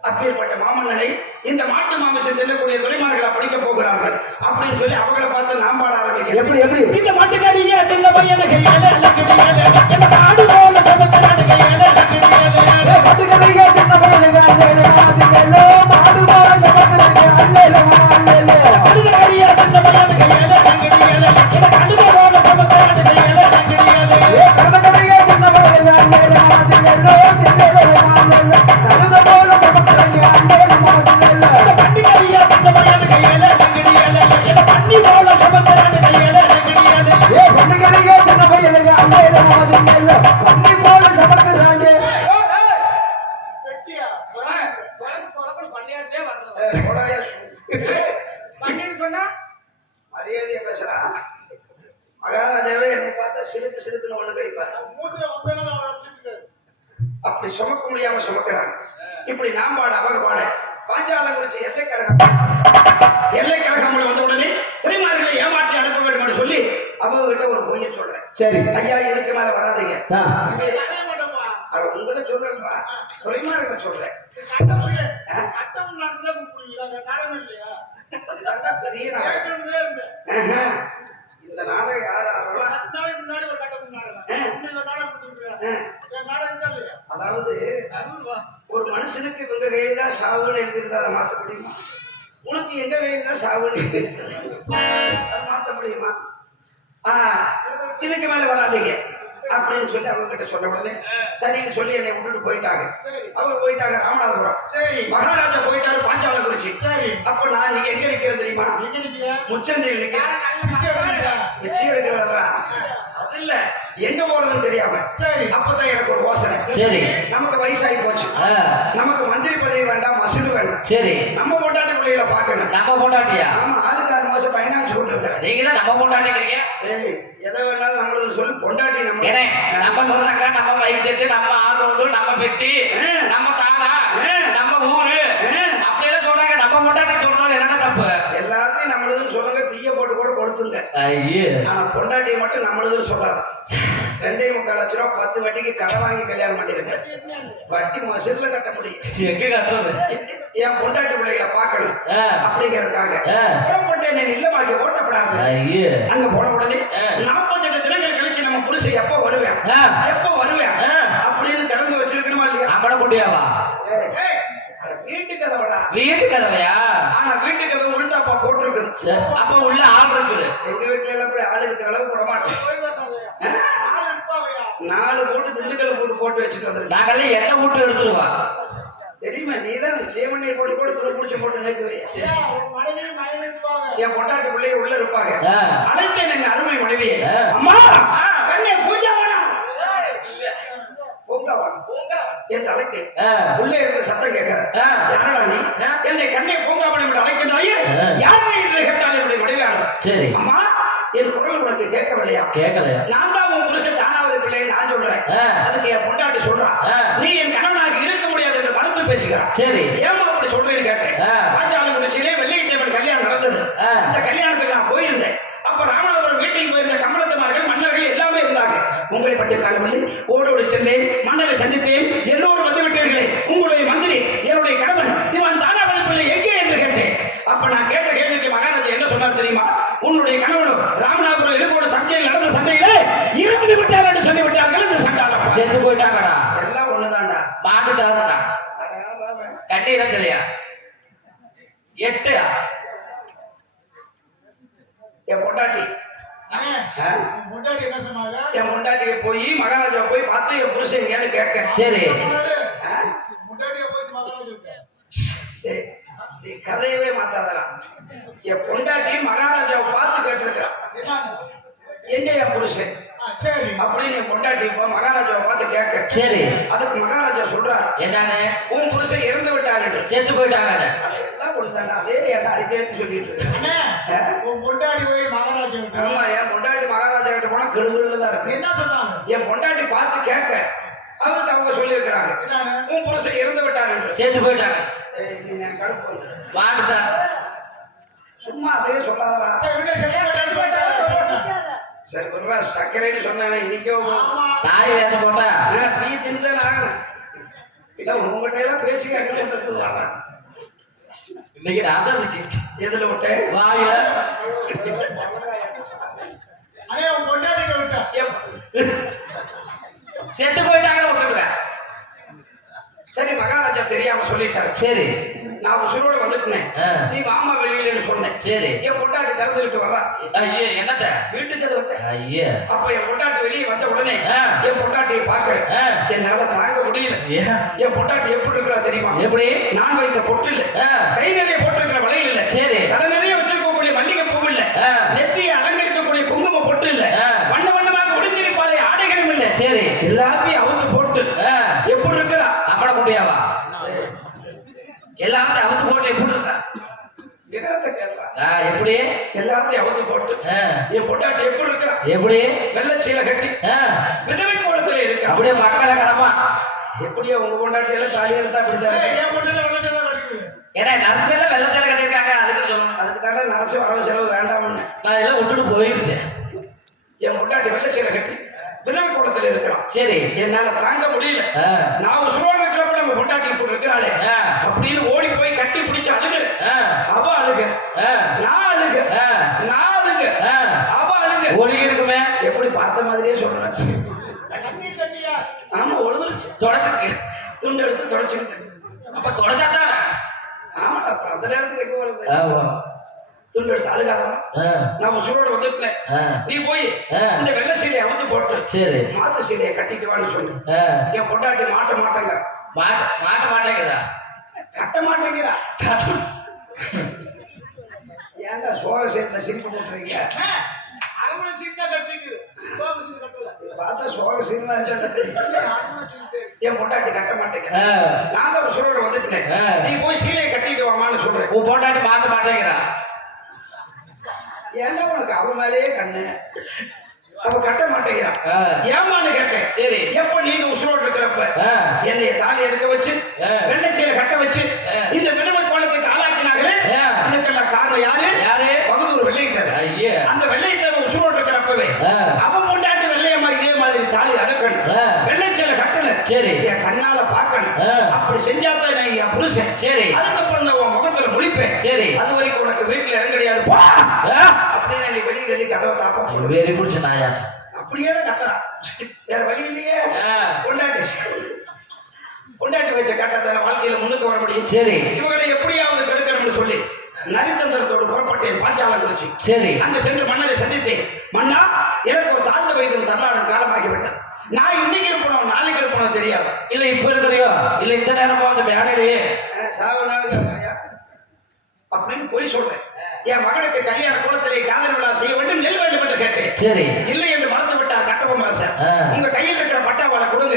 அப்பேற்பட்ட மாமன்னனை இந்த மாட்டு மாமிசம் செல்லக்கூடிய துறைமார்களா படிக்க போகிறார்கள் அப்படின்னு சொல்லி அவங்களை பார்த்து நாம் பாட ஆரம்பிக்கிறேன். எப்படி எப்படி? இந்த மாட்டுக்காரியே சின்ன பையன கையால என்ன ஆடு போல சமத்தரான கையால மாட்டுக்கறியே சின்ன பையனுக்கு அல்லேலோ மாடு போல சமத்துக்கு அல்லேலோ மாட்டுக்காரியே சின்ன பையன கையால என்ன கழுத போல சமத்தரான கையால மாட்டுக்கறியே சின்ன பையனுக்கு அல்லேலோ கழுத போல சமத்துக்கு அல்லேலோ மாட்டுக்காரியே சின்ன பையன கையால என்ன பண்ணி போல சமத்தரான கையால மாட்டுக்கறியே சின்ன பையனுக்கு அல்லேலோ பண்ணி போல சமத்துறாங்க. மரியாதையா பேசுறா. மகாராஜாவே என்னை பார்த்தா சிலுக்கு சிலுக்குன்னு ஒண்ணு கிடைப்பார். அப்படி சுமக்க முடியாம சுமக்கிறாங்க. இப்படி நாம் பாட அவங்க பாட பாஞ்சாலம் குறிச்சி எல்லைக்கரகம் வந்த உடனே திரைமார்களை ஏமாற்றி அனுப்ப வேண்டும் என்று சொல்லி அவங்க கிட்ட ஒரு பொய்யை சொல்றேன். சரி ஐயா, இதுக்கு மேல வராதீங்க. உங்களை சொல்றேன்பா, துறைமார்களை சொல்றேன். பெரிய நாடகம். இந்த நாடகம் யார் அதாவது ஒரு மனுஷனுக்கு இவங்க கையில தான் சாவுன்னு எழுதியிருந்தா அதை மாற்ற முடியுமா? உனக்கு எங்க கையில தான் சாவுன்னு அதை மாற்ற முடியுமா? இதுக்கு மேல வராதீங்க அப்படின்னு சொல்லி அவங்க கிட்ட சொல்ல உடனே சரின்னு சொல்லி என்னை விட்டுட்டு போயிட்டாங்க. அவங்க போயிட்டாங்க ராமநாதபுரம். சரி, மகாராஜா போயிட்டாரு பாஞ்சால குறிச்சி. சரி, அப்ப நான் நீங்க எங்க நிக்கிறேன் தெரியுமா? முச்சந்தில் நிக்கிறேன். நிச்சயம் எடுக்கிறதா? அது இல்ல, எங்க போறதுன்னு தெரியாம. சரி, அப்பதான் எனக்கு ஒரு யோசனை. சரி, நமக்கு வயசாகி போச்சு, நமக்கு மந்திரி பதவி வேண்டாம், மசிது வேண்டாம். சரி, நம்ம பொண்டாட்டி பிள்ளைகளை பார்க்கணும். நம்ம பொண்டாட்டியா? ஆமா, ஆளுக்கு 6 மாசம் பைனான்ஸ் கொடுத்துருக்கேன். நீங்க தான் நம்ம பொண்டாட்டிக்கிறீங்க. எதை வேணாலும் நம்மளது சொல்லி பொண்டாட்டி நம்ம சொல்றாங்க. நம்ம பைக் செட்டு, நம்ம ஆட்டோடு, நம்ம பெட்டி, நம்ம தானா, நம்ம ஊரு அப்படியெல்லாம் சொல்றாங்க. நம்ம பொண்டாட்டி சொல்றாங்க, என்ன தப்பு? எல்லாத்தையும் நம்மளதுன்னு சொல்லுங்க, தீய போட்டு கூட கொடுத்துங்க. ஆனா பொண்டாட்டியை மட்டும் நம்மளதுன்னு சொல்லாது. 2.25 லட்சம் ரூபாய் 10 வட்டிக்கு கடை வாங்கி கல்யாணம் பண்ணிருக்கேன். வட்டி மசில கட்ட முடியும். என் பொண்டாட்டி பிள்ளைகளை பார்க்கணும் அப்படிங்கிறதுக்காக புறப்பட்டு என்னை இல்லமாக்கி ஓட்டப்படாது. அங்க போன உடனே 48 தினங்கள் கழிச்சு நம்ம புருஷன் எப்ப வருவேன் அப்படின்னு திறந்து வச்சிருக்கணுமா இல்லையா? அம்மட குட்டியாவா? வீட்டு கதவடா. வீட்டு கதவையா? ஆனா வீட்டு கதவு உள்தாப்பா போட்டிருக்குது. அப்ப உள்ள ஆள் இருக்குது. எங்க வீட்டுல எல்லாம் கூட ஆள் இருக்கிற அளவுக்கு விட மாட்டேன். 4 போட்டு திண்டுக்கல்ல போட்டு வச்சுட்டு வந்துருக்கேன். நாங்களே எண்ணெய் போட்டு எடுத்துருவோம். தெரியுமா? நீ தான் சேவனையை போட்டு கூட துணி பிடிச்சி போட்டு நினைக்குவே. என் பொட்டாட்டி பிள்ளைய உள்ள இருப்பாங்க. அழைத்தேன் என் அருமை மனைவியே. அம்மா கண்ணே பூஜா வேணாம் பூங்கா வேணும் என்று அழைத்தேன். உள்ளே இருந்து சத்தம் கேட்கிறேன். யாரடா நீ? என்னை கண்ணே பூங்கா வேணும் என்று அழைக்கின்றாயே, யார் என்று கேட்டால் என்னுடைய மனைவியானவர். சரி அம்மா என் குரல் உனக்கு கேட்கவில்லையா? கேட்கலையா? நான் தான் உன் புருஷன் தானாவது பிள்ளையை நான் சொல்றேன். அதுக்கு என் பொண்டாட்டி சொல்றான், நீ என் கணவனாக இருக்க முடியாது என்று மறுத்து பேசுகிறான். சரி ஏமா அப்படி சொல்றேன்னு கேட்டேன். பாஞ்சாலங்குறிச்சியிலே வெள்ளையத்தேவன் கல்யாணம் நடந்தது. அந்த கல்யாணத்துக்கு நான் போயிருந்தேன். அப்ப ராமநாதபுரம் வீட்டுக்கு போயிருந்த கமலத்தமார்கள் மன்னர்கள் எல்லாமே இருந்தாங்க. உங்களை பற்றி காணவில்லை. ஓடோடு சென்றேன், மன்னரை சந்தித்தேன். எல்லோரும் வந்து விட்டீர்களே, உங்களுடைய மந்திரி என்னுடைய கணவன் இவன் தானாவது பிள்ளை எங்கே என்று கேட்டேன். அப்ப நான் கேட்ட கேள்விக்கு மகாராஜா என்ன சொன்னார் தெரியுமா? உன்னுடைய கணவனும் ராமநாதபுரம் எலுகோடு சண்டையில் நடந்த சண்டையிலே இறந்து விட்டார் என்று சொல்லிவிட்டார்கள். இந்த சண்டாளம் செத்து போயிட்டாங்கடா. எல்லாம் ஒண்ணுதான்டா. மாட்டுட்டாருடா. கண்ணீரம் சொல்லியா 8 என் பொண்டாட்டி என்ன சொன்னாங்க? என் பொண்டாட்டியை போய் மகாராஜா போய் பார்த்து என் புருஷன் எங்கேன்னு கேட்க. சரி ஏய், நீ கதையவே மாத்தாதடா. என் பொண்டாட்டி மகாராஜாவை பார்த்து கேட்டிருக்கிறான், எங்க என் புருஷன் அப்படின்னு. என் பொண்டாட்டி இப்ப மகாராஜாவை பார்த்து கேட்க. சரி அதுக்கு மகாராஜா சொல்றாரு, என்னன்னு? உன் புருஷன் இறந்து விட்டாரு என்று. செத்து போயிட்டாங்க. எல்லாம் ஒண்ணுதானே. அதே ஏன்டா அடிக்கடி சொல்லிட்டு இருக்கேன். ஆமா, என் பொண்டாட்டி மகாராஜா கிட்ட போனா கெடுதல் தான் இருக்கு. என்ன சொன்னாங்க? என் பொண்டாட்டி பார்த்து கேட்க அவருக்கு அவங்க சொல்லி இருக்கிறாங்க, உன் புருஷன் இறந்து விட்டாரு என்று. செத்து போயிட்டாங்க. கடுப்பு வந்து மாட்டுட்டாங்க. சும்மா அதையே சொல்லாதடா. சரி ஒரு சர்க்கரைன்னு சொன்னானே இன்னைக்கோ தாய் வேஷம் போட்டா நீ தின்னுதான் ஆகணும். இல்ல உங்ககிட்ட எல்லாம் பேச்சு கேட்கறது வாங்க. இன்னைக்கு நான் தான் சிக்கி எதுல விட்டேன்? வாய செத்து போயிட்டாங்கன்னு விட்டுருக்க. சரி மகாராஜா தெரியாம சொல்லிட்டாரு. சரி நான் உசுரோட வந்துட்டேன். நீ வாமா வெளியிலன்னு சொன்னேன். சரி என் பொண்டாட்டி திறந்துக்கிட்டு வர்றா. ஐயோ என்னத்த வீட்டுக்கு அது வந்தேன். ஐயா அப்ப என் பொண்டாட்டி வெளியே வந்த உடனே என் பொண்டாட்டியை பாக்குறேன். என்னால தாங்க முடியல. என் பொண்டாட்டி எப்படி இருக்கிறா தெரியுமா? எப்படி? நான் வைத்த பொட்டு இல்ல, கை நிறைய போட்டிருக்கிற வளையல் இல்ல, சரி தலை நிறைய வச்சிருக்கக்கூடிய மல்லிகை பூ இல்ல, நெத்தியை அலங்கரிக்கக்கூடிய குங்கும பொட்டு இல்ல, வண்ண வண்ணமாக ஒளிஞ்சிருப்பாளே ஆடைகளும் இல்ல. சரி எல்லாத்தையும் அவுத்து போட்டு எப்படி இருக்கிறா? அப்பட முடியாவா? எல்லாத்தையும் அவுத்து போட்டு எப்படி இருக்கா? விவரத்தை கேட்கலாம். எப்படி? எல்லாத்தையும் அவுத்து போட்டு என் பொண்டாட்டி எப்படி இருக்கிறா? எப்படி? வெள்ளச்சீலை கட்டி விதவை கோலத்துல இருக்கா. அப்படியே மக்களை கடமா எப்படியோ உங்க பொண்டாட்டி எல்லாம் தாலி எடுத்தா அப்படிதான். ஏன்னா நர்செல்லாம் வெள்ளச்சேலை கட்டியிருக்காங்க. அதுக்கு சொல்லணும். அதுக்கு தானே நரசு வரவு செலவு வேண்டாம்னு நான் எல்லாம் விட்டுட்டு போயிருச்சேன். என் பொண்டாட்டி வெள்ளச்சீலை கட்டி விதவை கோலத்துல இருக்கிறான். சரி என்னால தாங்க முடியல. நான் உசுரோடு இருக்கிறப்ப நம்ம பொண்டாட்டி இப்படி இருக்கிறாளே அப்படின்னு ஓடி போய் கட்டி பிடிச்சு அழுகு. அவ அழுக, நான் அழுக, நான் அழுக, அவ அழுக. ஒழுகி இருக்குமே. எப்படி பார்த்த மாதிரியே சொல்றேன். ஆமா ஒழுதுருச்சு. தொடச்சிருக்கு. துண்டு எடுத்து தொடச்சுக்கிட்டு. அப்ப தொடச்சாத்தானே. ஆமா அப்புறம் அந்த நேரத்துக்கு எப்போ வருது? துண்டு எடுத்து அழுகாதான். நான் உசுரோட வந்துட்டேன். நீ போய் இந்த வெள்ளை சீலையை அவுத்து போட்டு சரி மாட்டு சீலையை கட்டிட்டு வான்னு சொல்லு. என் பொண்டாட்டி மாட்ட மாட்டேங்க. மாட்ட மாட்டேங்குதா? கட்ட மாட்டேங்கிறா. ஏன்டா சோக சேர்த்த சிரிப்பு போட்டுறீங்க? பார்த்தா சோக சீனா என் பொண்டாட்டி கட்ட மாட்டேங்கிறா. நான் தான் உசுரோட வந்துட்டேன். நீ போய் சீலையை கட்டிட்டு வாமான்னு சொல்றேன். உன் பொண்டாட்டி மாட்ட மாட்டேங்கிறா. ஏன்டா உனக்கு அவன் மேலேயே கண்ணு? அவ கட்ட மாட்டேங்கிறான். ஏமான்னு கேட்டேன். சரி எப்ப நீங்க உசுரோடு இருக்கிறப்ப என்னைய தாலி இருக்க வச்சு வெள்ளச்சீலை கட்ட வச்சு இந்த விதவை கோலத்துக்கு ஆளாக்கினாங்களே, இதுக்கெல்லாம் காரணம் யாரு? யாரு? பகதூர் வெள்ளையத்தேவன். ஐயா அந்த வெள்ளையத்தேவன் உசுரோடு இருக்கிறப்பவே அவன் பொண்டாட்டி வெள்ளையம்மா இதே மாதிரி தாலி அறுக்கணும், வெள்ளச்சீலை கட்டணும். சரி என் கண்ணால பாக்கணும். அப்படி செஞ்சாத்தான் நான் என் புருஷன். சரி அதுக்கப்புறம் தான் உன் முகத்துல முழிப்பேன். சரி அது வரைக்கும் உனக்கு வீட்டுல இடம் கிடையாது அப்படின்னு நீ வெளியே தள்ளி கதவை தாப்பா. வெறி பிடிச்ச நாயா. அப்படியே தான் கத்துறா. வேற வழி இல்லையே. பொண்டாட்டி வச்ச கட்டத்தால வாழ்க்கையில முன்னுக்கு வர முடியும். சரி இவங்களை எப்படியாவது கெடுக்கணும்னு சொல்லி நரித்தந்திரத்தோடு புறப்பட்டேன் பாஞ்சாலங்குறிச்சி. சரி அங்கு சென்று மன்னரை சந்தித்தேன். மன்னா, எனக்கு ஒரு தாழ்ந்த வயதில் தள்ளாடும் காலமாகிவிட்டது. நான் இன்னைக்கு இருப்பணும் நாளைக்கு இருப்பணும் தெரியாது. இல்ல இப்ப இருக்கிறியோ இல்ல இந்த நேரமா அந்த மேடையிலேயே சாவு நாளுக்கு அப்படின்னு போய் சொல்றேன். என் மகனுக்கு கல்யாண கோலத்திலே காதல் விழா செய்ய வேண்டும், நெல் வேண்டும் என்று கேட்டேன். சரி. இல்லை என்று மறந்து விட்டார் கட்டபொம்மன் அரசன். உங்க கையில் இருக்கிற பட்டாவாளை கொடுங்க,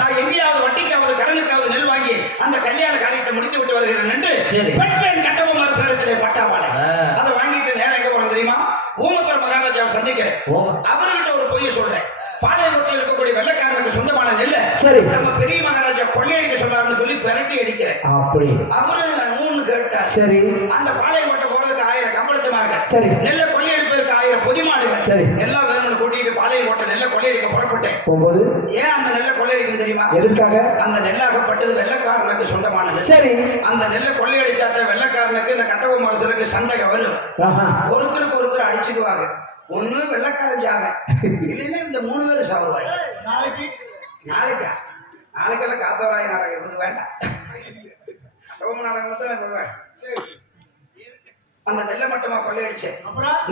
நான் எங்கேயாவது வட்டிக்காவது கடனுக்காவது நெல் வாங்கி அந்த கல்யாண காரியத்தை முடித்து விட்டு வருகிறேன் என்று பெற்றேன் கட்டபொம்மன் அரசனிடத்திலே பட்டாவாளை. அதை வாங்கிட்டு நேரம் எங்க போறோம் தெரியுமா? ஊமத்தூர் மகாராஜாவை சந்திக்கிறேன். அவர்கிட்ட ஒரு பொய்யை சொல்றேன். பாளையங்கோட்டையில் இருக்கக்கூடிய வெள்ளக்காரனுக்கு சொந்தமான நெல்ல சரி நம்ம பெரிய மகாராஜா கொள்ளையடிக்க சொன்னார்னு சொல்லி பெரட்டி அடிக்கிறேன். அப்படி அவரு மூணு கேட்டார். சரி. அந்த பாளையங்கோட்டை போறதுக்கு 1000 கம்பளத்துமார்கள், சரி, நெல்ல கொள்ளையடிப்பதற்கு 1000 பொதிமாடுகள், சரி, எல்லாம் வேணும்னு கூட்டிட்டு பாளையங்கோட்டை நெல்ல கொள்ளையடிக்க புறப்பட்டேன். போகும்போது ஏன் அந்த நெல்ல கொள்ளையடிக்கும் தெரியுமா? எதுக்காக? அந்த நெல்லாகப்பட்டது வெள்ளக்காரனுக்கு சொந்தமானது. சரி. அந்த நெல்லை கொள்ளையடிச்சாத்த வெள்ளக்காரனுக்கு இந்த கட்டபொம்மன் அரசனுக்கு சண்டை வரும். ஒருத்தருக்கு ஒருத்தர் அடிச்சுக்குவாங்க. ஒண்ணு வெள்ளக்காரன் சாவன், இல்லைன்னா இந்த 3 பேரும் சாவுவாங்க. நாளைக்கா நாளைக்கெல்லாம் காத்தவராய நாடகம் இவங்க வேண்டாம். கட்டபொம்மன் நாடகம் அந்த நெல்லை மட்டுமா கொள்ளையடிச்சேன்.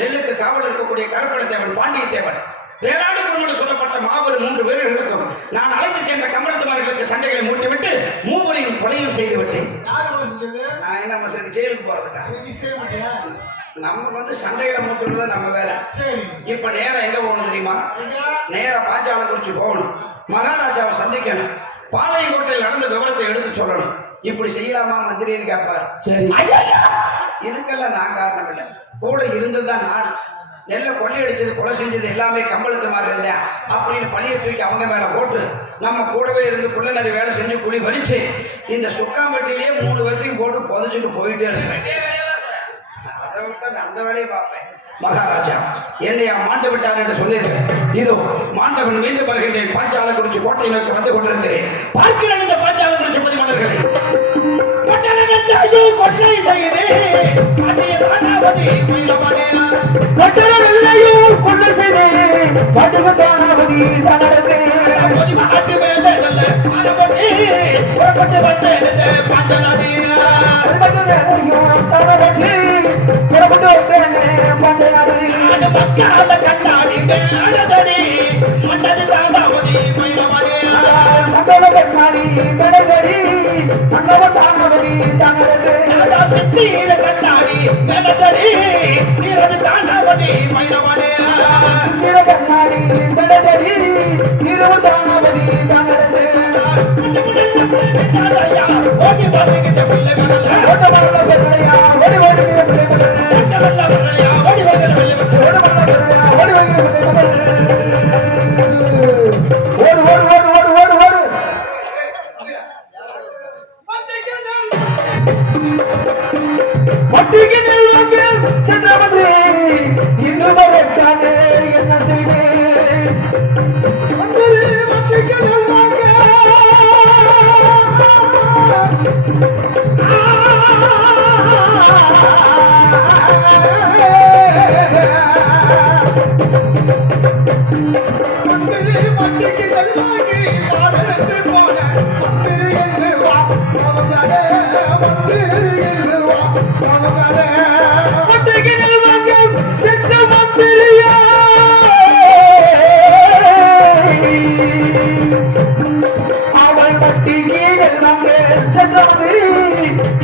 நெல்லுக்கு காவல் இருக்கக்கூடிய கருப்பணத்தேவன், பாண்டியத்தேவன், வேளாண் சொல்லப்பட்ட மாபெரும் 3 பேர்களுக்கும் நான் அழைத்து சென்ற கம்பளத்துமார்களுக்கு சண்டைகளை மூட்டிவிட்டு மூவரையும் கொலையும் செய்து விட்டேன். நான் என்ன மசன் ஜெயிலுக்கு போறதுக்கா? நம்ம சண்டைகளை மூட்டுறது நம்ம வேலை. இப்ப நேரம் எங்க போகணும் தெரியுமா? நேரம் பாஞ்சாலங்குறிச்சி போகணும், மகாராஜாவை சந்திக்கணும், பாளையங்கோட்டையில் நடந்த விவரத்தை எடுத்து சொல்லணும். இப்படி செய்யலாமா மந்திரின்னு கேட்பார். இதுக்கெல்லாம் நான் காரணம் இல்லை, கூட இருந்ததுதான் நான். நெல்லை கொள்ளையடிச்சது கொலை செஞ்சது எல்லாமே கம்பளத்துமார்கள் தான் அப்படின்னு பழிய தூக்கி அவங்க மேல போட்டு நம்ம கூடவே இருந்து குள்ளநரி வேலை செஞ்சு குழி பறிச்சு இந்த சுக்காம்பட்டிலேயே 3 பேர்த்தையும் போட்டு புதைச்சிட்டு போயிட்டே இருக்கேன். அதை விட்டு அந்த வேலையை பார்ப்பேன். மகாராஜா என்னையா மாண்டு விட்டார் என்று சொல்லியிருக்கேன். இதோ மாண்டவன் மீண்டும் வருகின்றேன். பாஞ்சாலங்குறிச்சி கோட்டை நோக்கி வந்து கொண்டிருக்கிறேன். பார்க்கிறேன் இந்த பாஞ்சாலங்குறிச்சி பதிமலர்களை கொள்ளை செய்து கொள்ளை செய்து படுக காணாவதி நாட்டு மேலே புறப்பட்டு வந்து பாஞ்சநாடி புறப்பட்டு மக்காத கண்ணாடி மேடதடி மன்னது தாண்டாவதி மயிலமணி மண்டல கண்ணாடி மேடதடி மண்டல தாண்டாவதி தாண்டது சித்தீர கண்ணாடி மேடதடி தீரது தாண்டாவதி மயிலமணி சித்தீர கண்ணாடி மேடதடி தீரது தாண்டாவதி தாண்டது ஓடி பாத்துக்கிட்ட பிள்ளை மகள ஓட வரல பிள்ளையா ஓடி ஓடுகிற பிள்ளை மகள பிள்ளையா ஓடி வருகிற பிள்ளை மகள ஓட வரல பிள்ளையா ஓடி வருகிற பிள்ளை மகள ஓடு ஓடு ஓடு ஓடு ஓடு ஓடு மட்டிக்கு நெல்வாங்க சென்றவரே இன்னும் வரட்டானே என்ன செய்வேன் மந்திரி மட்டிக்கு நெல்வாங்க மந்திரி மட்டிக்கு நெல்வாங்கி காதலித்து போன மந்திரி என்று வா அவங்களே மந்திரி என்று வா அவங்களே மட்டிக்கு நெல்வாங்க சென்ற மந்திரியா அவள் மட்டிக்கு நெல்வாங்க சென்றது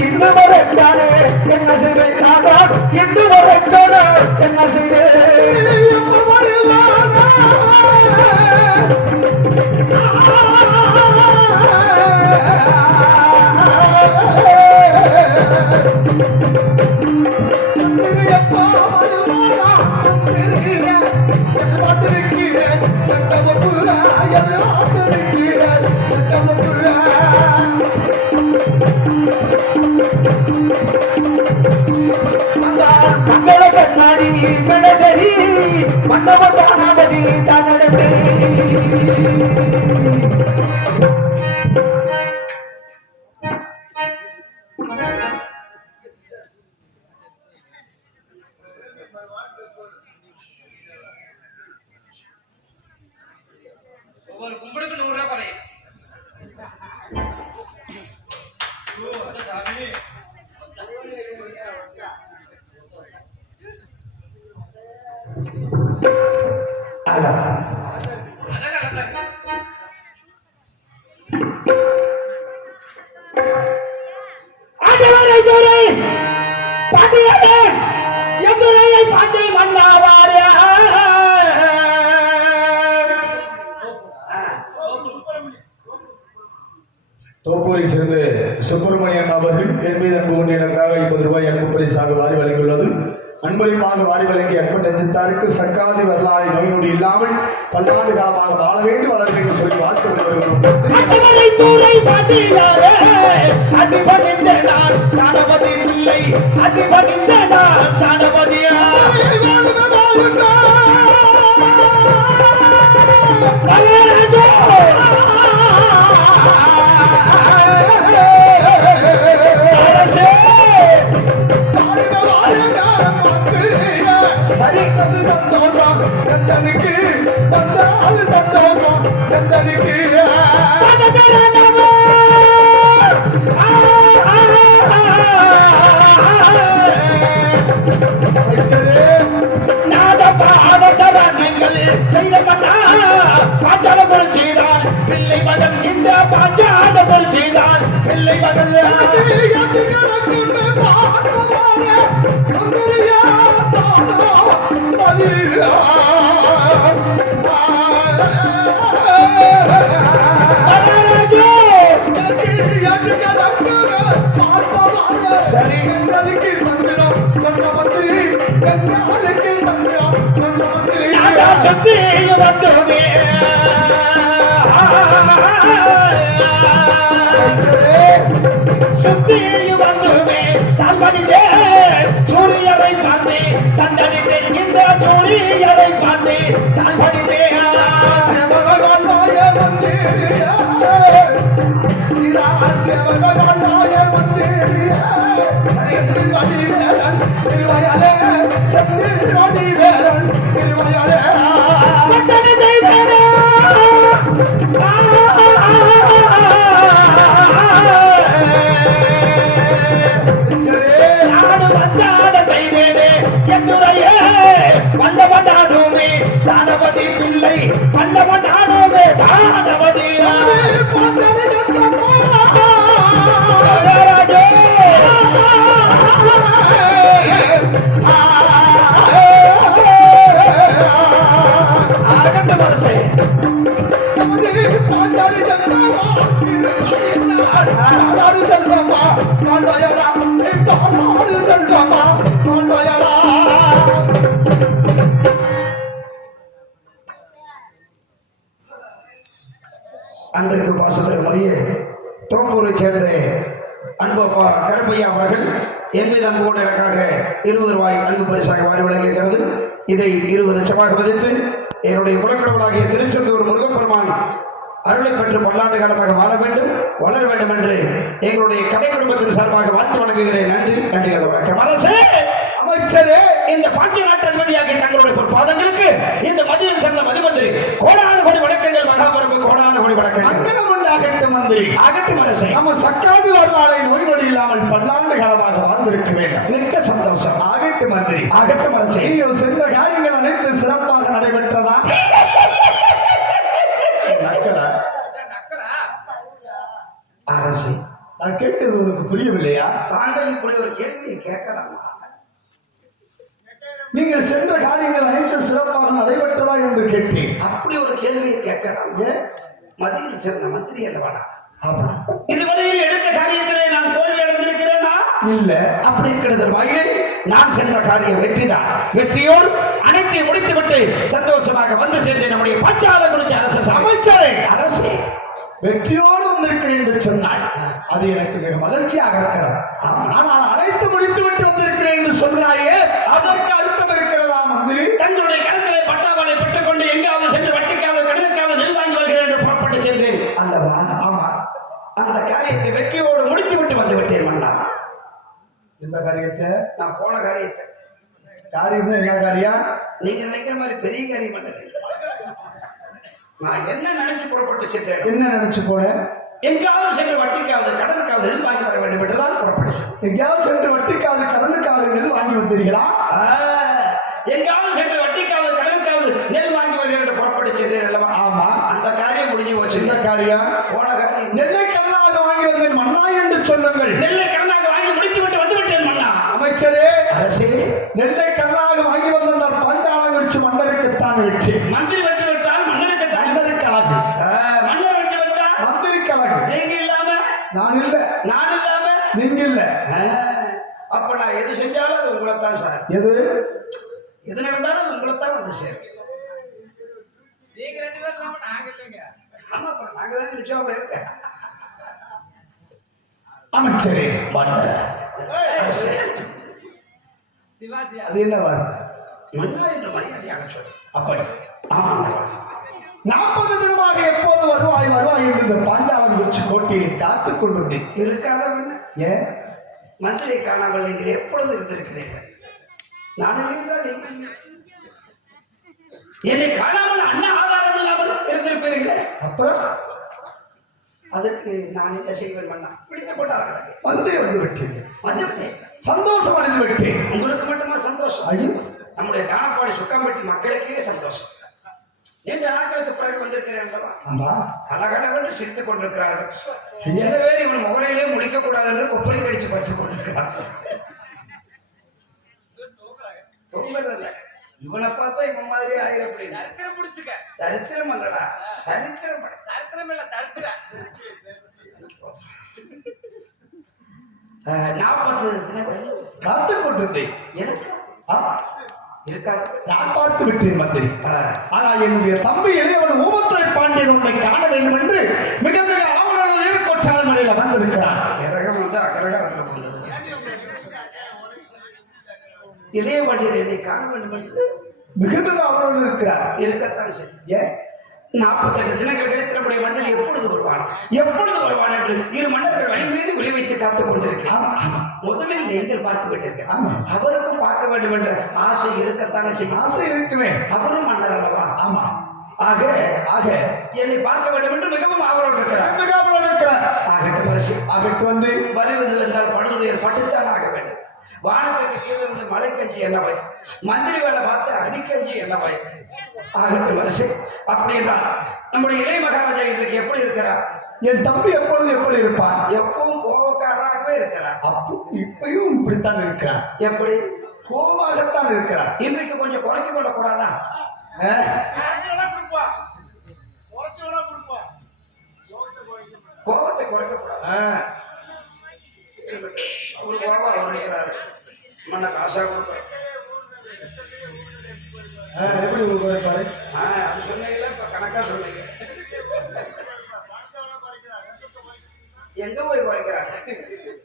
இன்று வரட்டானே என்ன செய்வேன் நாதான் இன்று வரட்டானே என்ன செய்வேன் மங்கள கண்ணாடி மெடகரி மண்டப தானாவதி தானடே ஒவ்வொரு கும்பிடுக்கு 100 ரூபாய் குறையும். ஆண்டவரை ஜோரை பாண்டியனே எதுரையை பாண்டி மன்னாவாரே தோப்பூரை சேர்ந்து சுப்பிரமணியன் அவர்கள் என் மீது அன்பு கொண்டு எனக்காக 50 ரூபாய் அன்பு பரிசாக வாரி வழங்கியுள்ளது. அன்பளிப்பாக வாரி வழங்கிய அன்பு நெஞ்சத்தாருக்கு சக்காதி வரலாறு நோய் நொடி இல்லாமல் பல்லாண்டு காலமாக வாழ வேண்டும் வளர வேண்டும் சொல்லி வாழ்த்து வருகிறோம். பிள்ளை மகன் இந்த பாஞ்சாலபுரம் செய்தான் பிள்ளை மகன் சுத்தியும் வந்துமே தான் மனிதே சூரியரை பார்த்து தண்டனை இந்த சூரியரை பார்த்து தான் மனிதே பல்லவனானுமே தானவதி பிள்ளை பல்லவனானுமே தானவதி அன்பிற்கு பாசத்தில் மொழியே தோப்பூரை சேர்ந்த அன்பு கருப்பையா அவர்கள் என் மீது அன்போடு எனக்காக 20 ரூபாய் அன்பு பரிசாக வாரி வழங்குகிறது. இதை 20 லட்சமாக மதித்து என்னுடைய புறக்கடவுளாகிய திருச்செந்தூர் முருகப்பெருமான் அருளை பெற்று பல்லாண்டு காலமாக வாழ வேண்டும் வளர வேண்டும் என்று எங்களுடைய கடை குடும்பத்தின் சார்பாக வாழ்த்து வழங்குகிறேன். நன்றி நன்றி. வணக்கம். அரசே அமைச்சரே இந்த பாஞ்ச நாட்டு அதிபதியாகிய தங்களுடைய பாதங்களுக்கு இந்த மதியம் சேர்ந்த மதிமந்திரி கோடான கோடி வணக்கங்கள். மகாபரம்பு கோடான கோடி வணக்கங்கள். அகட்டும் மந்திரி அகட்டும் அரசே. நம்ம சக்காதி வரலாறை நோய் நொடி இல்லாமல் பல்லாண்டு காலமாக வாழ்ந்திருக்க வேண்டும். மிக்க சந்தோஷம். அகட்டும் மந்திரி. அகட்டும் அரசே. நீங்கள் சென்ற காரியங்கள் அனைத்து சிறப்பாக நடைபெற்றதா? அரசே நான் கேட்டது உனக்கு புரியவில்லையா? தாங்கள் இப்படி ஒரு கேள்வியை கேட்கலாம். நீங்கள் சென்ற காரியங்கள் அனைத்து சிறப்பாக நடைபெற்றதா என்று கேட்டேன். அப்படி ஒரு கேள்வியை கேட்கலாம். மத்தியில் சேர்ந்த மந்திரி அல்லவா? ஆமா. இதுவரையில் எடுத்த காரியத்திலே நான் தோல்வி அடைந்திருக்கிறேனா? இல்ல. அப்படி இருக்கிறது வாயில் நான் சென்ற காரியம் வெற்றிதான். வெற்றியோடு அனைத்தையும் முடித்துவிட்டு சந்தோஷமாக வந்து சேர்ந்து நம்முடைய பாஞ்சால குறிச்சி அரசு அமைச்சரை அரசே வெற்றியோடு வந்திருக்கிறேன் என்று சொன்னாய். அது எனக்கு மிக மகிழ்ச்சியாக இருக்கிறது. ஆனால் அழைத்து முடித்து விட்டு வந்திருக்கிறேன் என்று சொல்றாயே, அதற்கு அர்த்தம் இருக்கிறதா மந்திரி? தங்களுடைய கருத்திலே பட்டாவாளை பெற்றுக் கொண்டு எங்காவது சென்று வட்டிக்காவது கடனுக்காவது நெல் வாங்கி வருகிறேன் என்று புறப்பட்டு சென்றேன் அல்லவா? ஆமா. அந்த காரியத்தை வெற்றியோடு முடித்து விட்டு வந்து விட்டேன் மன்னா. இந்த காரியத்தை நான் போன காரியத்தை காரியம் என்ன காரியம்? நீங்க நினைக்கிற மாதிரி பெரிய காரியம் அல்ல. நான் என்ன நினைச்சு புறப்பட்டு சென்றேன்? என்ன நினைச்சு போன? எங்காவது சென்று வட்டிக்காவது கடனுக்காவது நெல் வாங்கி வர வேண்டும் என்றுதான் புறப்பட்டு. எங்கேயாவது சென்று வட்டிக்காவது கடனுக்காவது நெல் வாங்கி வந்தீர்களா? எங்காவது சென்று வட்டிக்காவது கடனுக்காவது நெல் வாங்கி வருகிறேன் என்று புறப்பட்டு சென்றேன் அல்லவா? ஆமா. அந்த காரியம் முடிஞ்சு போச்சு. இந்த காரியம் போன காரியம் நெல்லை கடனாக வாங்கி வந்தேன் மன்னா என்று சொல்லுங்கள். நெல்லை கடனாக வாங்கி முடித்து விட்டு வந்து விட்டேன் மன்னா. அமைச்சரே, அரசே, நெல்லை கடனாக வாங்கி வந்த பாஞ்சாலங்குறிச்சி மன்னருக்குத்தான் வெற்றி. மந்திரி வெற்றி பெற்றால் மன்னருக்கு தான். மன்னருக்கு அழகு, மன்னர் வெற்றி பெற்றால் மந்திரிக்கு அழகு. நீங்க இல்லாம நான் இல்ல, நான் இல்லாம நீங்க இல்ல. அப்ப நான் எது செஞ்சாலும் அது உங்களைத்தான் சார். எது எது நடந்தாலும் அது உங்களைத்தான் வந்து சேரும். நீங்க 2 பேரும் இல்லாம நாங்க இல்லைங்க. ஆமா, நாங்க தான் நிச்சயமா இருக்கேன். அமைச்சரே, சிவாஜி அது என்ன வார்த்தை? மன்னா என்று மரியாதையாக சொல்லு. அப்படி ஆமா, 40 தினமாக எப்போது வருவாய் வருவாய் என்று இந்த பாஞ்சாலங்குறிச்சி கோட்டையை காத்துக் கொண்டிருந்தேன். இருக்காத ஏன் மந்திரியை காணாமல் நீங்கள் எப்பொழுது இருந்திருக்கிறீர்கள்? நான் என்றால் நீங்கள் என்னை காணாமல் அண்ணா ஆதாரம் இல்லாமல் இருந்திருப்பீர்களே. அப்புறம் அதுக்கு நான் என்ன செய்வேன் மன்னா? பிடித்துக் கொண்டார்கள். வந்து விட்டேன், வந்து விட்டேன். சந்தோஷம் அடைந்து விட்டேன். உங்களுக்கு மட்டுமா சந்தோஷம்? ஐயோ, நம்முடைய காணப்பாடி சுக்காம்பட்டி மக்களுக்கே சந்தோஷம். என்ற நாட்களுக்கு பிறகு வந்திருக்கிறேன் அல்லவா? ஆமா, கலகலவென்று சிரித்துக் கொண்டிருக்கிறார்கள். சில பேர் இவன் முகரையிலே முடிக்க கூடாது என்று கொப்பரை கடிச்சு படுத்துக் கொண்டிருக்கிறார்கள். தூங்குறதில்ல. இவனை பார்த்தா இவன் மாதிரி ஆயிரம் தரித்திரம் பிடிச்சுக்க. தரித்திரம் அல்லடா, சரித்திரம். தரித்திரம் இல்ல, தரித்திரம். 40 தினங்கள் காத்துக் கொண்டிருந்தேன். எனக்கு ஆமா, இருக்காது. நான் பார்த்து விட்டேன் மந்திரி. ஆனால் என்னுடைய தம்பி இளையவன் ஊமத்துறை பாண்டியன் உன்னை காண வேண்டும் என்று மிக மிக ஆவலாக கொற்றால் மலையில வந்திருக்கிறான். கிரகம் வந்து அகரகாரத்தில் போனது. இளைய பாண்டியர் என்னை காண வேண்டும் என்று மிக மிக ஆவலாக இருக்கிறார். இருக்கத்தான் சரி. ஏன் 48 தினங்கள் கழித்து நம்முடைய மந்திரி எப்பொழுது வருவான் என்று இரு மன்னர்கள் வழி மீது விழி வைத்து காத்துக் கொண்டிருக்கிறார். முதலில் நீங்கள் பார்த்து விட்டீர்கள். அவருக்கும் பார்க்க வேண்டும் என்ற ஆசை இருக்கத்தானே செய்யும். ஆசை இருக்குமே, அவரும் மன்னர் அல்லவா? ஆமா. ஆக ஆக என்னை பார்க்க வேண்டும் என்று மிகவும் ஆவலோடு இருக்கிறார். மிக ஆவலாக இருக்கிறார். ஆகட்டும் அரசு. அதற்கு வந்து வருவது வந்தால் படுவதில் பட்டுத்தான் ஆக வேண்டும். வானத்துக்கு கீழிருந்து மலை கஞ்சி என்னவாய், மந்திரி வேலை பார்த்து அடிக்கஞ்சி என்னவாய். ஆகட்டும் அரசு. அப்படி என்றால் நம்முடைய இளைய மகாராஜா இன்றைக்கு எப்படி இருக்கிறார்? என் தம்பி எப்பொழுது எப்படி இருப்பான்? எப்பவும் கோபக்காரராகவே இருக்கிறார். அப்போ இப்பயும் இப்படித்தான் இருக்கிறார். எப்படி? கோபமாகத்தான் இருக்கிறார். இன்றைக்கு கொஞ்சம் குறைச்சு கொள்ள கூடாதா? கோபத்தை குறைக்க கூடாது. அவரு கோபம் இருக்கிறாரு. மன்ன காசா கொடுப்பாரு. எப்படி குறைப்பாரு? அது சொன்னீங்களா? இப்ப கணக்கா சொன்னீங்க. எங்க போய் குறைக்கிறாங்க?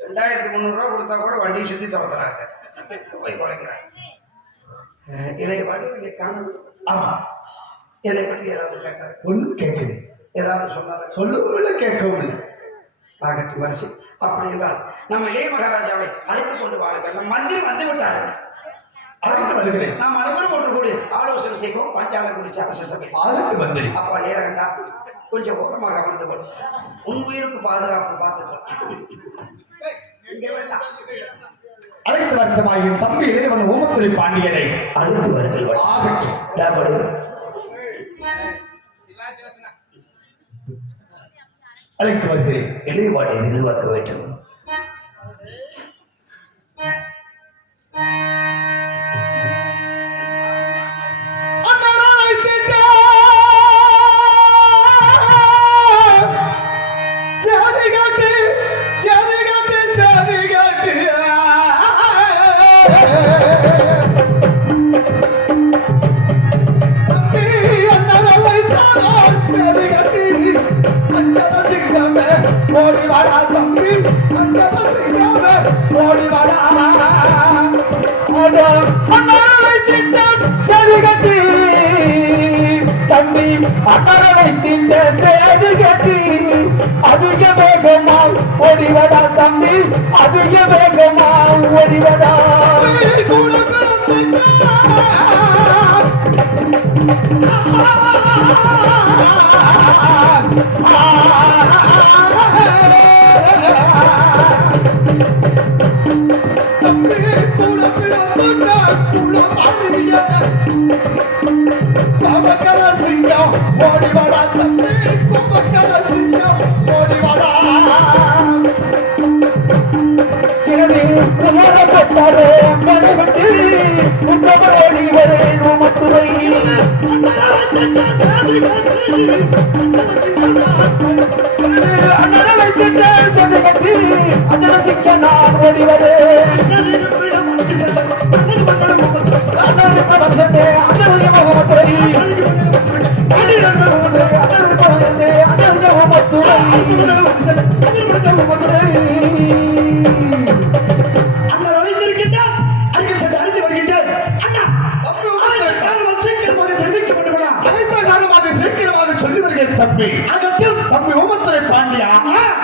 2300 ரூபா கொடுத்தா கூட வண்டியை சுத்தி துரத்துறாங்க. போய் குறைக்கிறாங்க. இளைய பாடி இதை காணணும். ஆமா, என்னை பற்றி ஏதாவது கேட்டாரு? ஒன்றும் கேட்குது. ஏதாவது சொன்னாரு? சொல்லவும் இல்லை, கேட்கவும் இல்லை. ஆகட்டும் வரிசை. அப்படி என்றால் நம்ம இளைய மகாராஜாவை அழைத்துக் கொண்டு வாருங்கள். மந்திரி வந்து விட்டார்கள். அழைத்து வருகிறேன். நாம் அனைவரும் ஒன்று கூடி ஆலோசனை செய்வோம். பாஞ்சாலங்குறிச்சி அரச சபை. ஆளுக்கு மந்திரி. அப்பா நேரண்டா கொஞ்சம் ஓரமாக அமர்ந்து கொள். உன் உயிருக்கு பாதுகாப்பு பார்த்துக்கொள். இங்கே வேண்டாம். அழைத்து வருத்தமாக என் தம்பி இளையவன் ஊமத்துறை பாண்டியனை அழைத்து வருங்கள். ஆகட்டும். அழைத்து வருகிறேன். இளைய பாட்டியை எதிர்பார்க்க வேண்டும். அமரவை தின்ற சேது கட்டி அதிக வேகமாய் ஓடிவடா தம்பி, அதிக வேகமாய் ஓடிவடா. ஓடிவடா தம்பி, கும்பகர சிங்கம் ஓடிவடா. அண்ணனை வைத்திட்டு சொன்ன கட்டி அதன சிக்க நான் ஓடிவரே அண்ணன் பிரபஞ்சத்தே அண்ணனுடைய முகமத்துரை அண்ணன் பிரபஞ்சத்தே அண்ணனுடைய முகமத்துரை அந்த நுழைந்திருக்கின்றார் அருகில் சென்று அறிந்து வருகின்றேன் அண்ணா சீக்கிரமாக தெரிவிக்கப்பட்டுவிடா அனைத்த காரணமாக சீக்கிரமாக சொல்லி வருகிறேன் தம்பி அகட்டும் தம்பி ஊமத்துறை பாண்டியா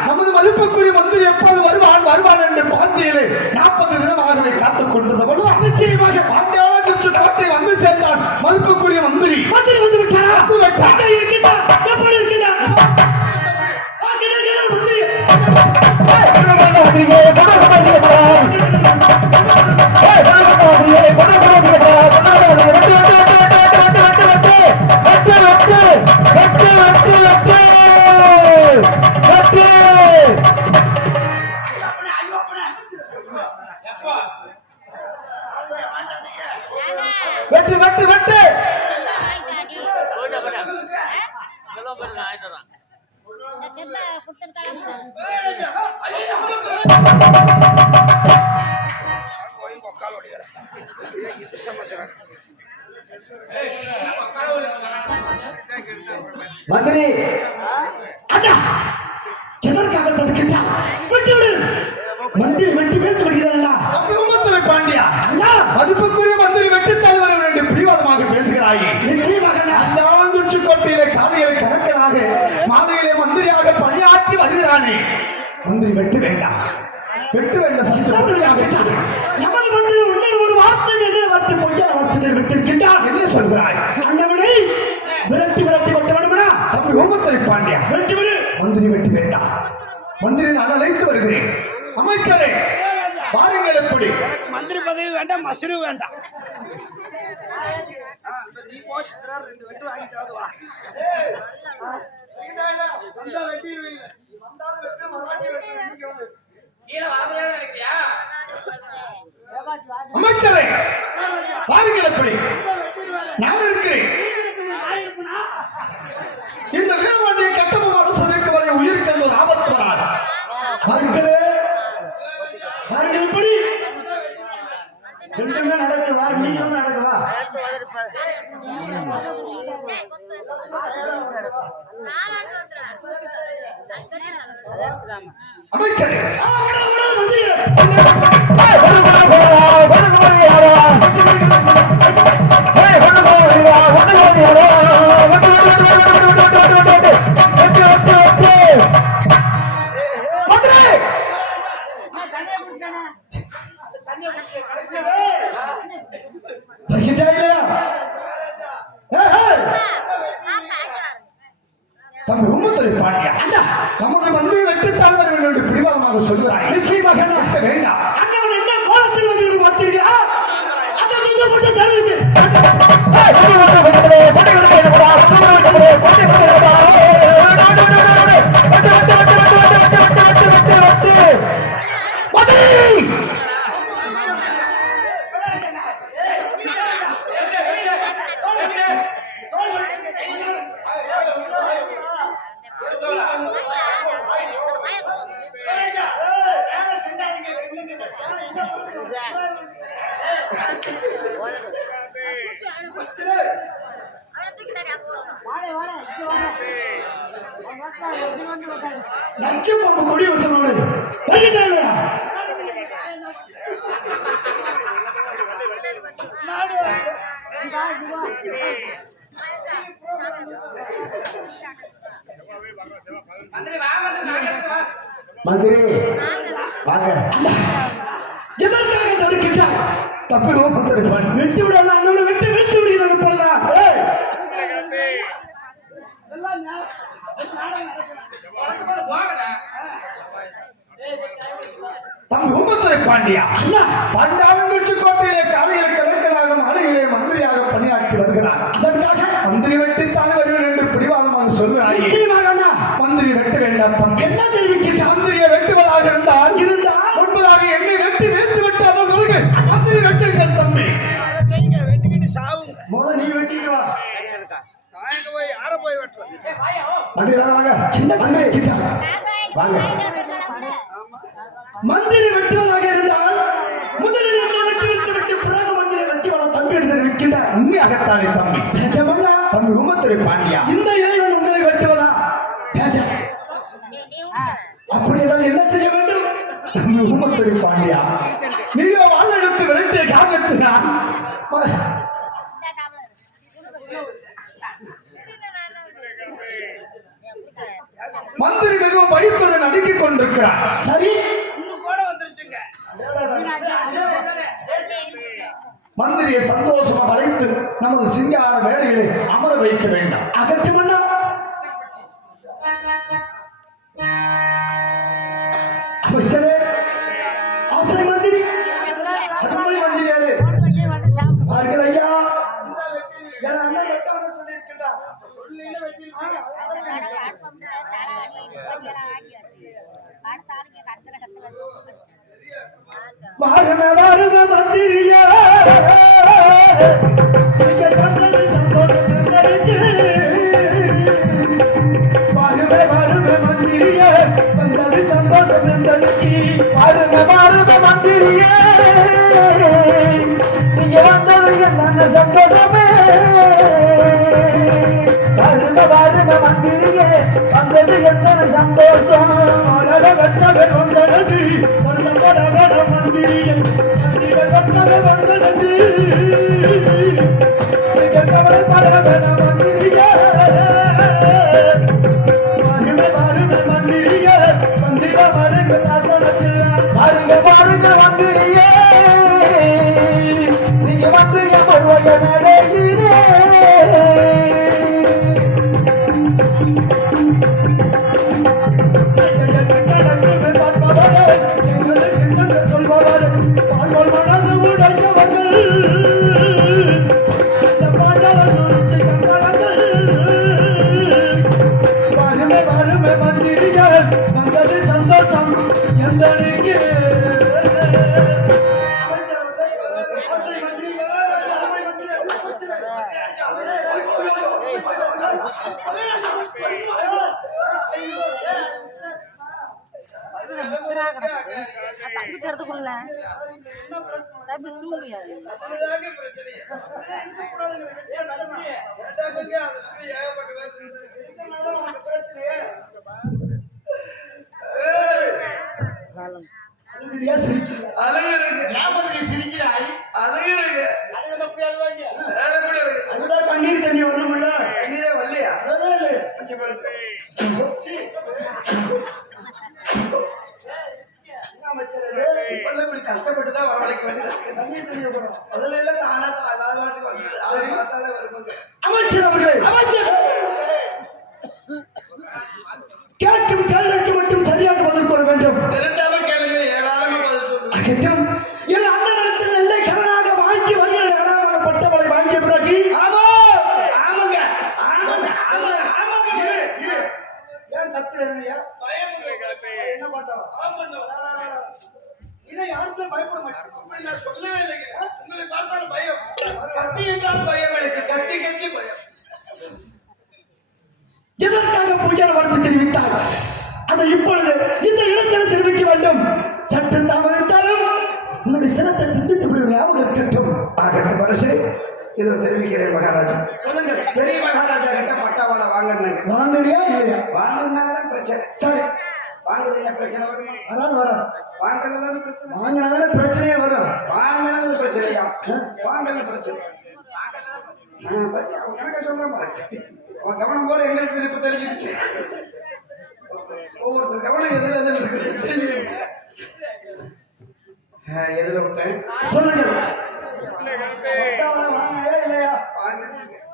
நமது மதிப்புக்குரிய மந்திரி எப்போது வருவான் வருவான் என்று பாண்டியிலே 40 தினமாகவே காத்துக் கொண்டது நிச்சயமாக பாண்டியால திருச்சி கோட்டை வந்து சேர்ந்தான் மதிப்புக்குரிய மந்திரி வந்து விட்டாரா வந்து விட்டார். இருக்கின்றார் எப்படி இருக்கின்றார் வெற்றி வெற்றி வெற்றி மந்திரி அண்ணா எதற்காக தடுக்கின்றார் விட்டுவிடு மந்திரி வெட்டி வீழ்த்து விடுகிறார்களா தம்பி ஊமத்துறை பாண்டியா அண்ணா மதிப்புக்குரிய மந்திரி வெற்றி தலைவர் என்று பிடிவாதமாக பேசுகிறாயே நிச்சயமாக அண்ணா. திருச்சி கோட்டையிலே காலையிலே கணக்கனாக மாலையிலே மந்திரியாக பணியாற்றி வருகிறானே மந்திரி வெட்டு வேண்டாம் வெட்டு வேண்டாம் சற்று பொறுமையாக இரு. நமது மந்திரி உன்னில் ஒரு வார்த்தை என்ன வார்த்தை பொய்யா வார்த்தை தெரிவித்திருக்கின்றார் என்ன சொல்கிறாய் அண்ணவனை விரட்டி விரட்டி விட்ட வேண்டுமடா தம்பி ஊமத்துறை பாண்டியா வெட்டி விடு மந்திரி வெட்டி வேண்டாம் மந்திரி நான் அழைத்து வருகிறேன் அமைச்சரே பாருங்கள் எப்படி மந்திரி பதவி வேண்டாம் மசுரு வேண்டாம் நீ போச்சு 2 வெட்டு வாங்கிட்டு வா அமைச்சரே பாருங்கள் எப்படி நான் இருக்கிறேன் இந்த வீரபாண்டிய கட்டபொம்மன் சதைக்கு வரை உயிருக்கு ஒரு ஆபத்து வராது அமைச்சரே பாருங்கள் எப்படி ரெண்டுமே நடக்குவா நீங்களும் நடக்குவா அமைச்சரே தம்பி உம்மத்துறை பாண்டியா அண்ணா நமது மந்திரி வெற்றித்தான் வர வேண்டும் என்று பிடிவாதமாக சொல்கிறாய் நிச்சயமாக நடக்க வேண்டாம் அண்ணவன் என்ன கோலத்தில் வந்து விடு பார்த்தீர்களா அந்த கொஞ்சம் மட்டும் தெரிவித்து லட்சம் கொடி வசனோடு வருகிறா மந்திரி வாங்க எதற்காக தடுக்கின்றார் தப்பி ஊமத்துறை பாண்டியா வெட்டி விடலாம் அண்ணவனை வெட்டி வீழ்த்து விடுகிறான் இப்பொழுதா தம்பி ஊமத்துறை பாண்டியா அண்ணா பாஞ்சாலங்குறிச்சி கோட்டையிலே காலையிலே கணக்கனாக மாலையிலே மந்திரியாக பணியாற்றி வருகிறார் அதற்காக மந்திரி வெட்டித்தான் வருகிறேன் என்று பிடிவாதமாக சொல்கிறாய் நிச்சயமாக அண்ணா மந்திரி வெட்ட வேண்டாம் தம்பி என்ன தெரிவிக்கின்றார் மந்திரியை வெட்டுவதாக இருந்தால் முன்பதாக என்னை வெட்டி வீழ்த்து விட்டாலும் சொல்லுங்க மந்திரி வெட்டுங்கள் தம்பி செய்யுங்க வெட்டிக்கிட்டு சாவுங்க முதல்ல நீ வெட்டிட்டு வா சின்ன தங்கை வெட்டிட்டாங்க. வாங்க. மந்திரி வெட்டுவதாக இருந்தால் முதலில் என்னை வெட்டி விட்டு பிறகு மந்திரி வெட்டி வள தம்பி எடுத்து விற்கின்றார். உண்மையாகத்தானே தம்பி? வேண்டாமல்லா? தம்பி ஊமத்துறை பாண்டியா, இந்த இறைவன் உங்களை வெட்டுவதா? வேண்டாம். அப்படி என்றால் என்ன செய்ய வேண்டும்? தம்பி ஊமத்துறை பாண்டியா, நீயோ வாழெடுத்து விரட்டிய காரணத்தினால் மந்திரி மிகவும் பயத்துடன் அடுக்கிக் கொண்டிருக்கிறார். சரி, மந்திரியை சந்தோஷமா அழைத்து நமது சிங்கார வேலைகளை அமர வைக்க வேண்டாம். அகட்டுமல்லா? அமைச்சரே, ஆசை மந்திரி, அருமை மந்திரியாரே, அவர்கள் ஐயா என் அண்ணன் வெட்டவன சொல்லியிருக்கின்றார். வாருமே வாருமே மந்திரியா, நீங்கள் வந்தது சந்தோஷம் எங்களுக்கு. வாருமே வாருமே மந்திரியா, வந்தது சந்தோஷம் எங்களுக்கு. வாருமே வாருமே மந்திரியா, நீங்க வந்தது என்ன சந்தோஷமே. வாருமே வாருமே மந்திரியே, வந்தது என்ன சந்தோஷம். வெட்டவே வந்தது சொல்ல மந்திரியே, வெட்டவே வந்தது கவலைப்பட வேணாம் மந்திரியே. வாருமே வாருமே மந்திரியே, மந்திர வருங்க பாருங்க பாருங்க மந்திரியே, நீங்க வந்து வருவாங்க நடையிலே. சொல்பவர் பால்வாள் மனது உடையவர்கள், அந்த பாண்டவர் நுழைச்சு கண்காணங்கள். வாருமே வாருமே மந்திரியே, வந்தது சந்தோஷம் எந்தனைக்கு. தூக்குறதுக்குள்ள தூங்கியாது. கண்ணீர் தண்ணி வரணும்ல? வரலையா? கஷ்டப்பட்டுதான் வரவழைக்க வேண்டியது. அதுல எல்லாம் தானா வாட்டுக்கு வந்தது. அதை பார்த்தாலே வருவாங்க. அமைச்சர் அவர்களே, அமைச்சர் கேட்கும் கேள்விக்கு மட்டும் சரியாக பதில் கூற வேண்டும். திரட்டாம கேளுங்க, ஏராளமா பதில் சொல்லுங்க. அகட்டும். என் அண்ணனிடத்தில் நல்ல கடனாக வாங்கி வருகிற கடனாக பட்டவளை வாங்கிய பிறகு ஆமா ஆமாங்க ஆமாங்க ஆமாங்க ஆமாங்க. ஏன் கத்துறீங்க? பயம் என்ன பார்த்தா? இதை யாருமே பயப்பட மாட்டேன். நான் சொல்லவே இல்லைங்க. உங்களை பார்த்தாலும் பயம். கத்தி என்றாலும் பயம் எனக்கு. கத்தி கத்தி பயம். எதற்காக பூஜை வரத்து தெரிவித்தார்? அதை இப்பொழுது இந்த இடத்தில் தெரிவிக்க வேண்டும். சற்று தாமதித்தாலும் உன்னுடைய சிரத்தை சிந்தித்து விடுகிற ஞாபகம் இருக்கட்டும். ஆகட்டும் அரசு, இதை தெரிவிக்கிறேன் மகாராஜா. சொல்லுங்க, பெரிய மகாராஜா கிட்ட பட்டாவாளை வாங்கினாங்க. வாங்கினியா இல்லையா? வாங்கினாதான் பிரச்சனை. சரி, வாங்குறீங்க பிரச்சனை வருமா? வராது. வாங்கினதான பிரச்சனை. வாங்கினாதானே பிரச்சனையே வரும். வாங்கினது பிரச்சனையா? வாங்கல பிரச்சனை. பத்தி அவன் கணக்க சொல்றான் பாருங்க. அவன் கவனம் போற எங்க இருக்கு இப்ப தெரிஞ்சுக்கிட்டு. ஒவ்வொருத்தர் கவனம் எதுல இருக்கு. எதுல விட்டேன் சொல்லுங்க.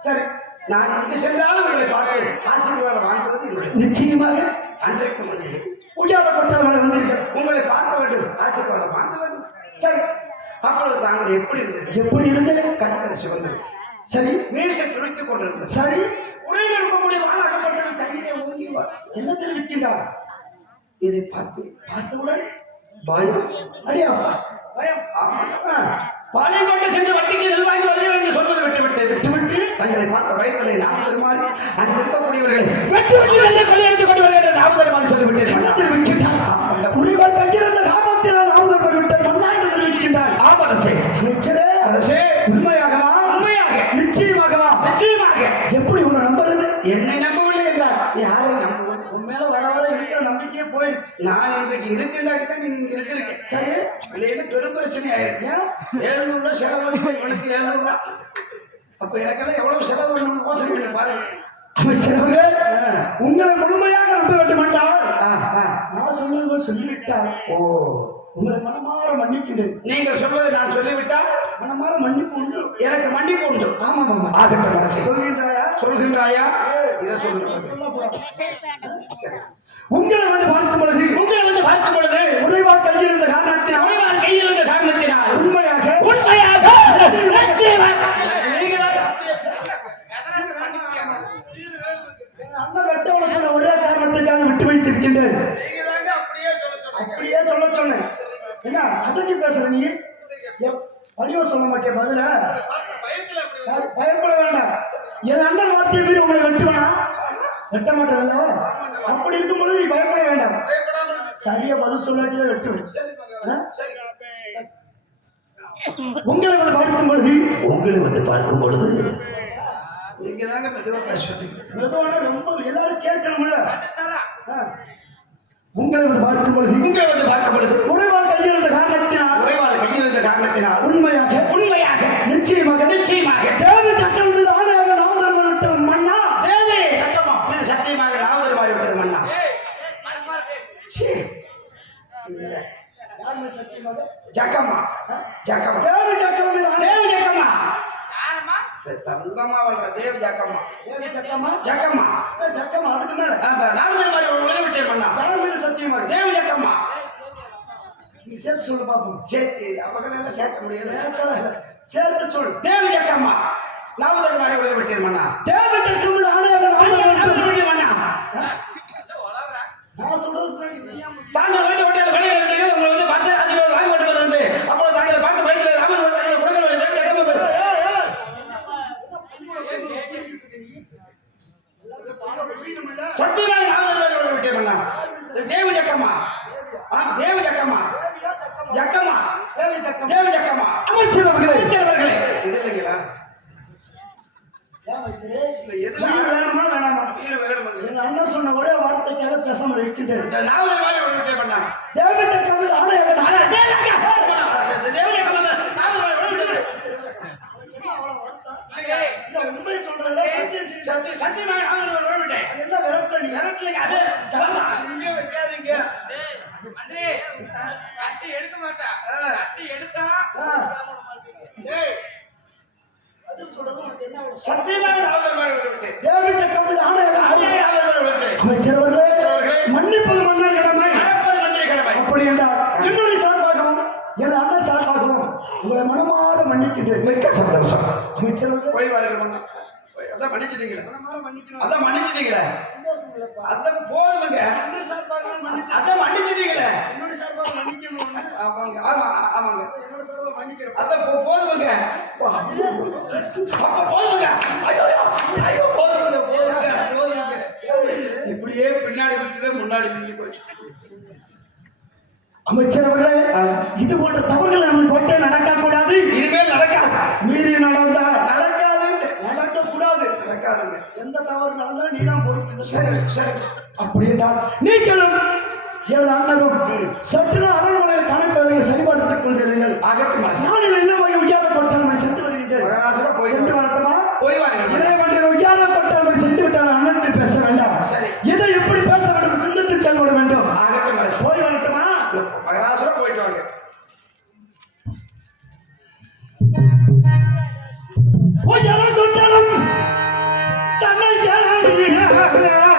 சரி, நான் இங்கு சென்றாலும் உங்களை பார்த்து ஆசீர்வாதம் வாங்குவது இல்லை. நிச்சயமாக அன்றைக்கு முடியும். உஜாத கொட்டாளமலை வந்தீர்கள். உங்களை பார்க்க வேண்டும், ஆசீர்வாதம் வாங்க வேண்டும். சரி, அப்பொழுது தாங்கள் எப்படி இருந்தது? எப்படி இருந்தது? கடற்கரை சிவந்தது. சரி, மீசை துளைத்துக் கொண்டிருந்தது. சரி, உரையில் இருக்கக்கூடிய வாழாக்கப்பட்டது கையிலே ஓங்கிவா. என்ன தெரிவிக்கின்றார்? இதை பார்த்தவுடன் பயம். அடியா பயம். பாளையங்கோட்டை சென்று வட்டிக்கு நெல் வாங்கி வருகிறேன் என்று சொல்வது விட்டுவிட்டு தங்களை பார்த்த பயத்திலே நாம் பெருமாறி அங்கு இருக்கக்கூடியவர்களை வெட்டி வெட்டி கொண்டு நாமதர் மாதிரி சொல்லிவிட்டேன் மன்னத்தில் விற்கின்றார் உரிவாள் கையிலிருந்த காமத்தினால் நாமதர் பெருவிட்டார் மன்னாண்டு தெரிவிக்கின்றார் ஆமரசே அமைச்சரே அரசே உண்மையாகவா உண்மையாக நிச்சயமாகவா நிச்சயமாக எப்படி உன்னை நம்புறது என்னை நம்பவில்லை என்றார் யாரை நம்புவது உன் மேல வர வர இருக்கிற நம்பிக்கையே போயிடுச்சு நான் இன்றைக்கு இருக்கின்றாடி தான் நீங்க இங்க இருக்கிறீங்க சரி இல்லைன்னா பெரும் பிரச்சனை ஆயிருக்கு 700 ரூபாய் செலவு இவனுக்கு 700 ரூபாய் அப்ப எனக்கெல்லாம் எவ்வளவு செலவு பண்ணணும் யோசனை பண்ணி பாருங்க அமைச்சர் அவர்களே உங்களை முழுமையாக நம்ப வேண்டும் என்றால் ஆ, ஆ. நான் சொன்னது போல் சொல்லிவிட்டால் ஓ உங்களை மனமாற மன்னிக்கின்றேன் நீங்கள் சொல்வதை நான் சொல்லிவிட்டால் மனமாற மன்னிப்பு உண்டு எனக்கு மன்னிப்பு உண்டு ஆமா ஆமா ஆகட்டும் அரசே சொல்கின்றாயா சொல்கின்றாயா இதை சொல்லுங்க உங்களை வந்து பார்க்கும் பொழுது உங்களை வந்து பார்க்கும் பொழுது உறைவாள் கையில் இருந்த காரணத்தினால் உறைவாள் கையில் இருந்த காரணத்தினால் உண்மையாக உண்மையாக நிச்சயமாக நீங்களாக அண்ணன் வெட்டவள சொன்ன ஒரே காரணத்துக்காக விட்டு வைத்திருக்கின்றேன் நீங்களாக அப்படியே சொல்ல சொன்னேன் என்ன அதற்கு பேசுற நீ பழிவ சொல்ல மாட்டே பதில பயப்பட வேண்டாம் என் அண்ணன் வார்த்தையை மீறி உங்களை வெட்டுவனா வெட்ட மாட்டேன் அப்படி இருக்கும்போது நீ பயப்பட வேண்டாம் சரியா பதில் சொல்லாட்டிதான் வெட்டுவேன் உங்களை வந்து பார்க்கும் பொழுது நீங்க தாங்க மெதுவா பேசுறீங்க மெதுவான ரொம்ப எல்லாரும் கேட்கணும்ல உங்களை வந்து பார்க்கும் பொழுது உங்களை வந்து பார்க்கும் பொழுது உறைவாள் கையில் இருந்த காரணத்தினால் உறைவாள் கையில் இருந்த காரணத்தினால் உண்மையாக நிச்சயமாக தேவி தக்கல் மீது ஆணையாக நாமதர் விட்ட மன்னா தேவி சத்தமா மீது சத்தியமாக நாமதர் மாறி விட்டது மன்னா ஜக்கம்மா ஜக்கம்மா தேவி தக்கல் மீது தேவி ஜக்கம்மா உங்கம்மா வளர தேவி ஜக்கம்மா ஜக்கம்மா சக்கமா அதுக்கு மேல நாமதர் மாறி விட்டேன் மன்னா யார் மீது சத்தியமாக தேவி ஜக்கம்மா நீ சேர்த்து சொல்லு பாப்போம் சேர்த்து அப்பகலாம் சேர்க்க முடியாது சேர்த்து சொல் தேவி ஜக்கம்மா நாமதர் மாறி விட்டேன் மன்னா தேவி தக்கல் மீது ஆணையாக நாமதர் விட்ட மன்னா நான் சொல்றது தாங்கள் வீட்டு விட்டு வெளியே இருந்தீங்க உங்களை வந்து பார்த்து ஆசீர்வாதம் வாங்கி கொண்டு வந்து அப்புறம் தாங்களை பார்த்து பயத்துல ராமன் தாங்களை கொடுக்க வேண்டியது சத்தியமாக நாமதர் விட்டேன் மன்னா தேவி ஜக்கம்மா தேவி ஜக்கம்மா ஜக்கம்மா தேவி ஜக்கம்மா அமைச்சர் அவர்களே இது இல்லைங்களா எதுல வேணுமா வேணாமா வேணுமா என் அண்ணன் சொன்ன ஒரே வார்த்தைக்காக பேசாமல் இருக்கின்றேன் நாமதர் மாறி விட்டேன் மன்னா தேவி தக்கல் மீது ஆணையாக உண்மை சொல்றேன் சத்தியமாக நாமதர் விட்டேன் என்ன விரட்ட நீ விரட்டலைங்க அது இங்கே வைக்காதீங்க எடுக்க மாட்டா எடுத்தா சத்தியமாக நாமதர் விட்டேன் தேவி தக்கல் மீது ஆணையாக நாமதர் விட்டேன் அமைச்சர் அவர்களே மன்னிப்பது மன்னர் கடமை மறப்பது மந்திரி கடமை அப்படி என்றால் என்னுடைய சார்பாகவும் எனது அண்ணன் சார்பாகவும் உங்களை மனமாற மன்னிக்கின்றேன் மிக்க சந்தோஷம் அமைச்சர் அவர்களே போய் வாருங்கள் மன்னா அதான் மன்னிச்சிட்டீங்களே அதான் மன்னிச்சிட்டீங்களே அதான் போதுங்க அதான் மன்னிச்சிட்டீங்களே ஆமாங்க ஆமா ஆமாங்க அதான் போதுங்க அப்ப போதுங்க ஐயோ ஐயோ போதுங்க இப்படியே பின்னாடி விட்டுதே முன்னாடி பின்னி போச்சு அமைச்சர் அவர்களே இது போன்ற தவறுகள் நமது கொட்டை நடக்க கூடாது இனிமேல் நடக்காது மீறி நடந்தால் நடக்கக்கூடாது நடக்காதுங்க எந்த தவறு நடந்தால் நீதான் பொறுப்பு சரி சரி அப்படி என்றால் நீங்களும் எனது அண்ணனும் சற்று அரண்மனையில் கணக்கு வேலையை சரிபார்த்துக் கொள்கிறீர்கள் அகட்டு மனசு நானில் என்ன வகை உயர கொட்டாண்மை சென்று வருகின்றேன் மகராசனா போய் சென்று வரட்டுமா போய் வாருங்க இளைய வண்டியில் உயர கொட்டாண்மை சென்று விட்டால் அண்ணனுக்கு பேச வேண்டாம் சரி. இதை எப்படி பேச வேண்டும் சிந்தித்து செயல்பட வேண்டும் அகட்டு மனசு போய் வரட்டுமா மகராசனா போயிட்டு வாங்க உயர கொட்டாலும் தன்னை வருகிறேன்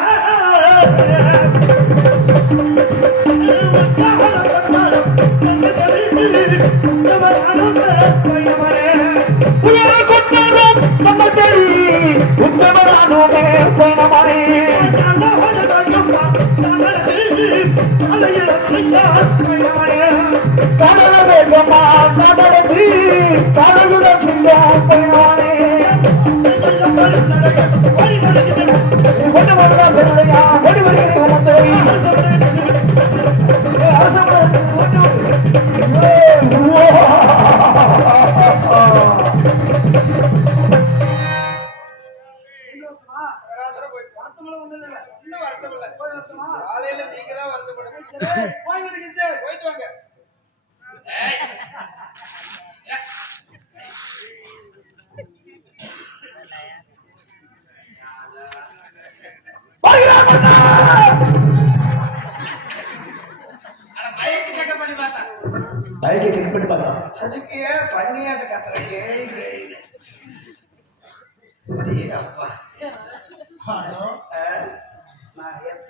ஏய்,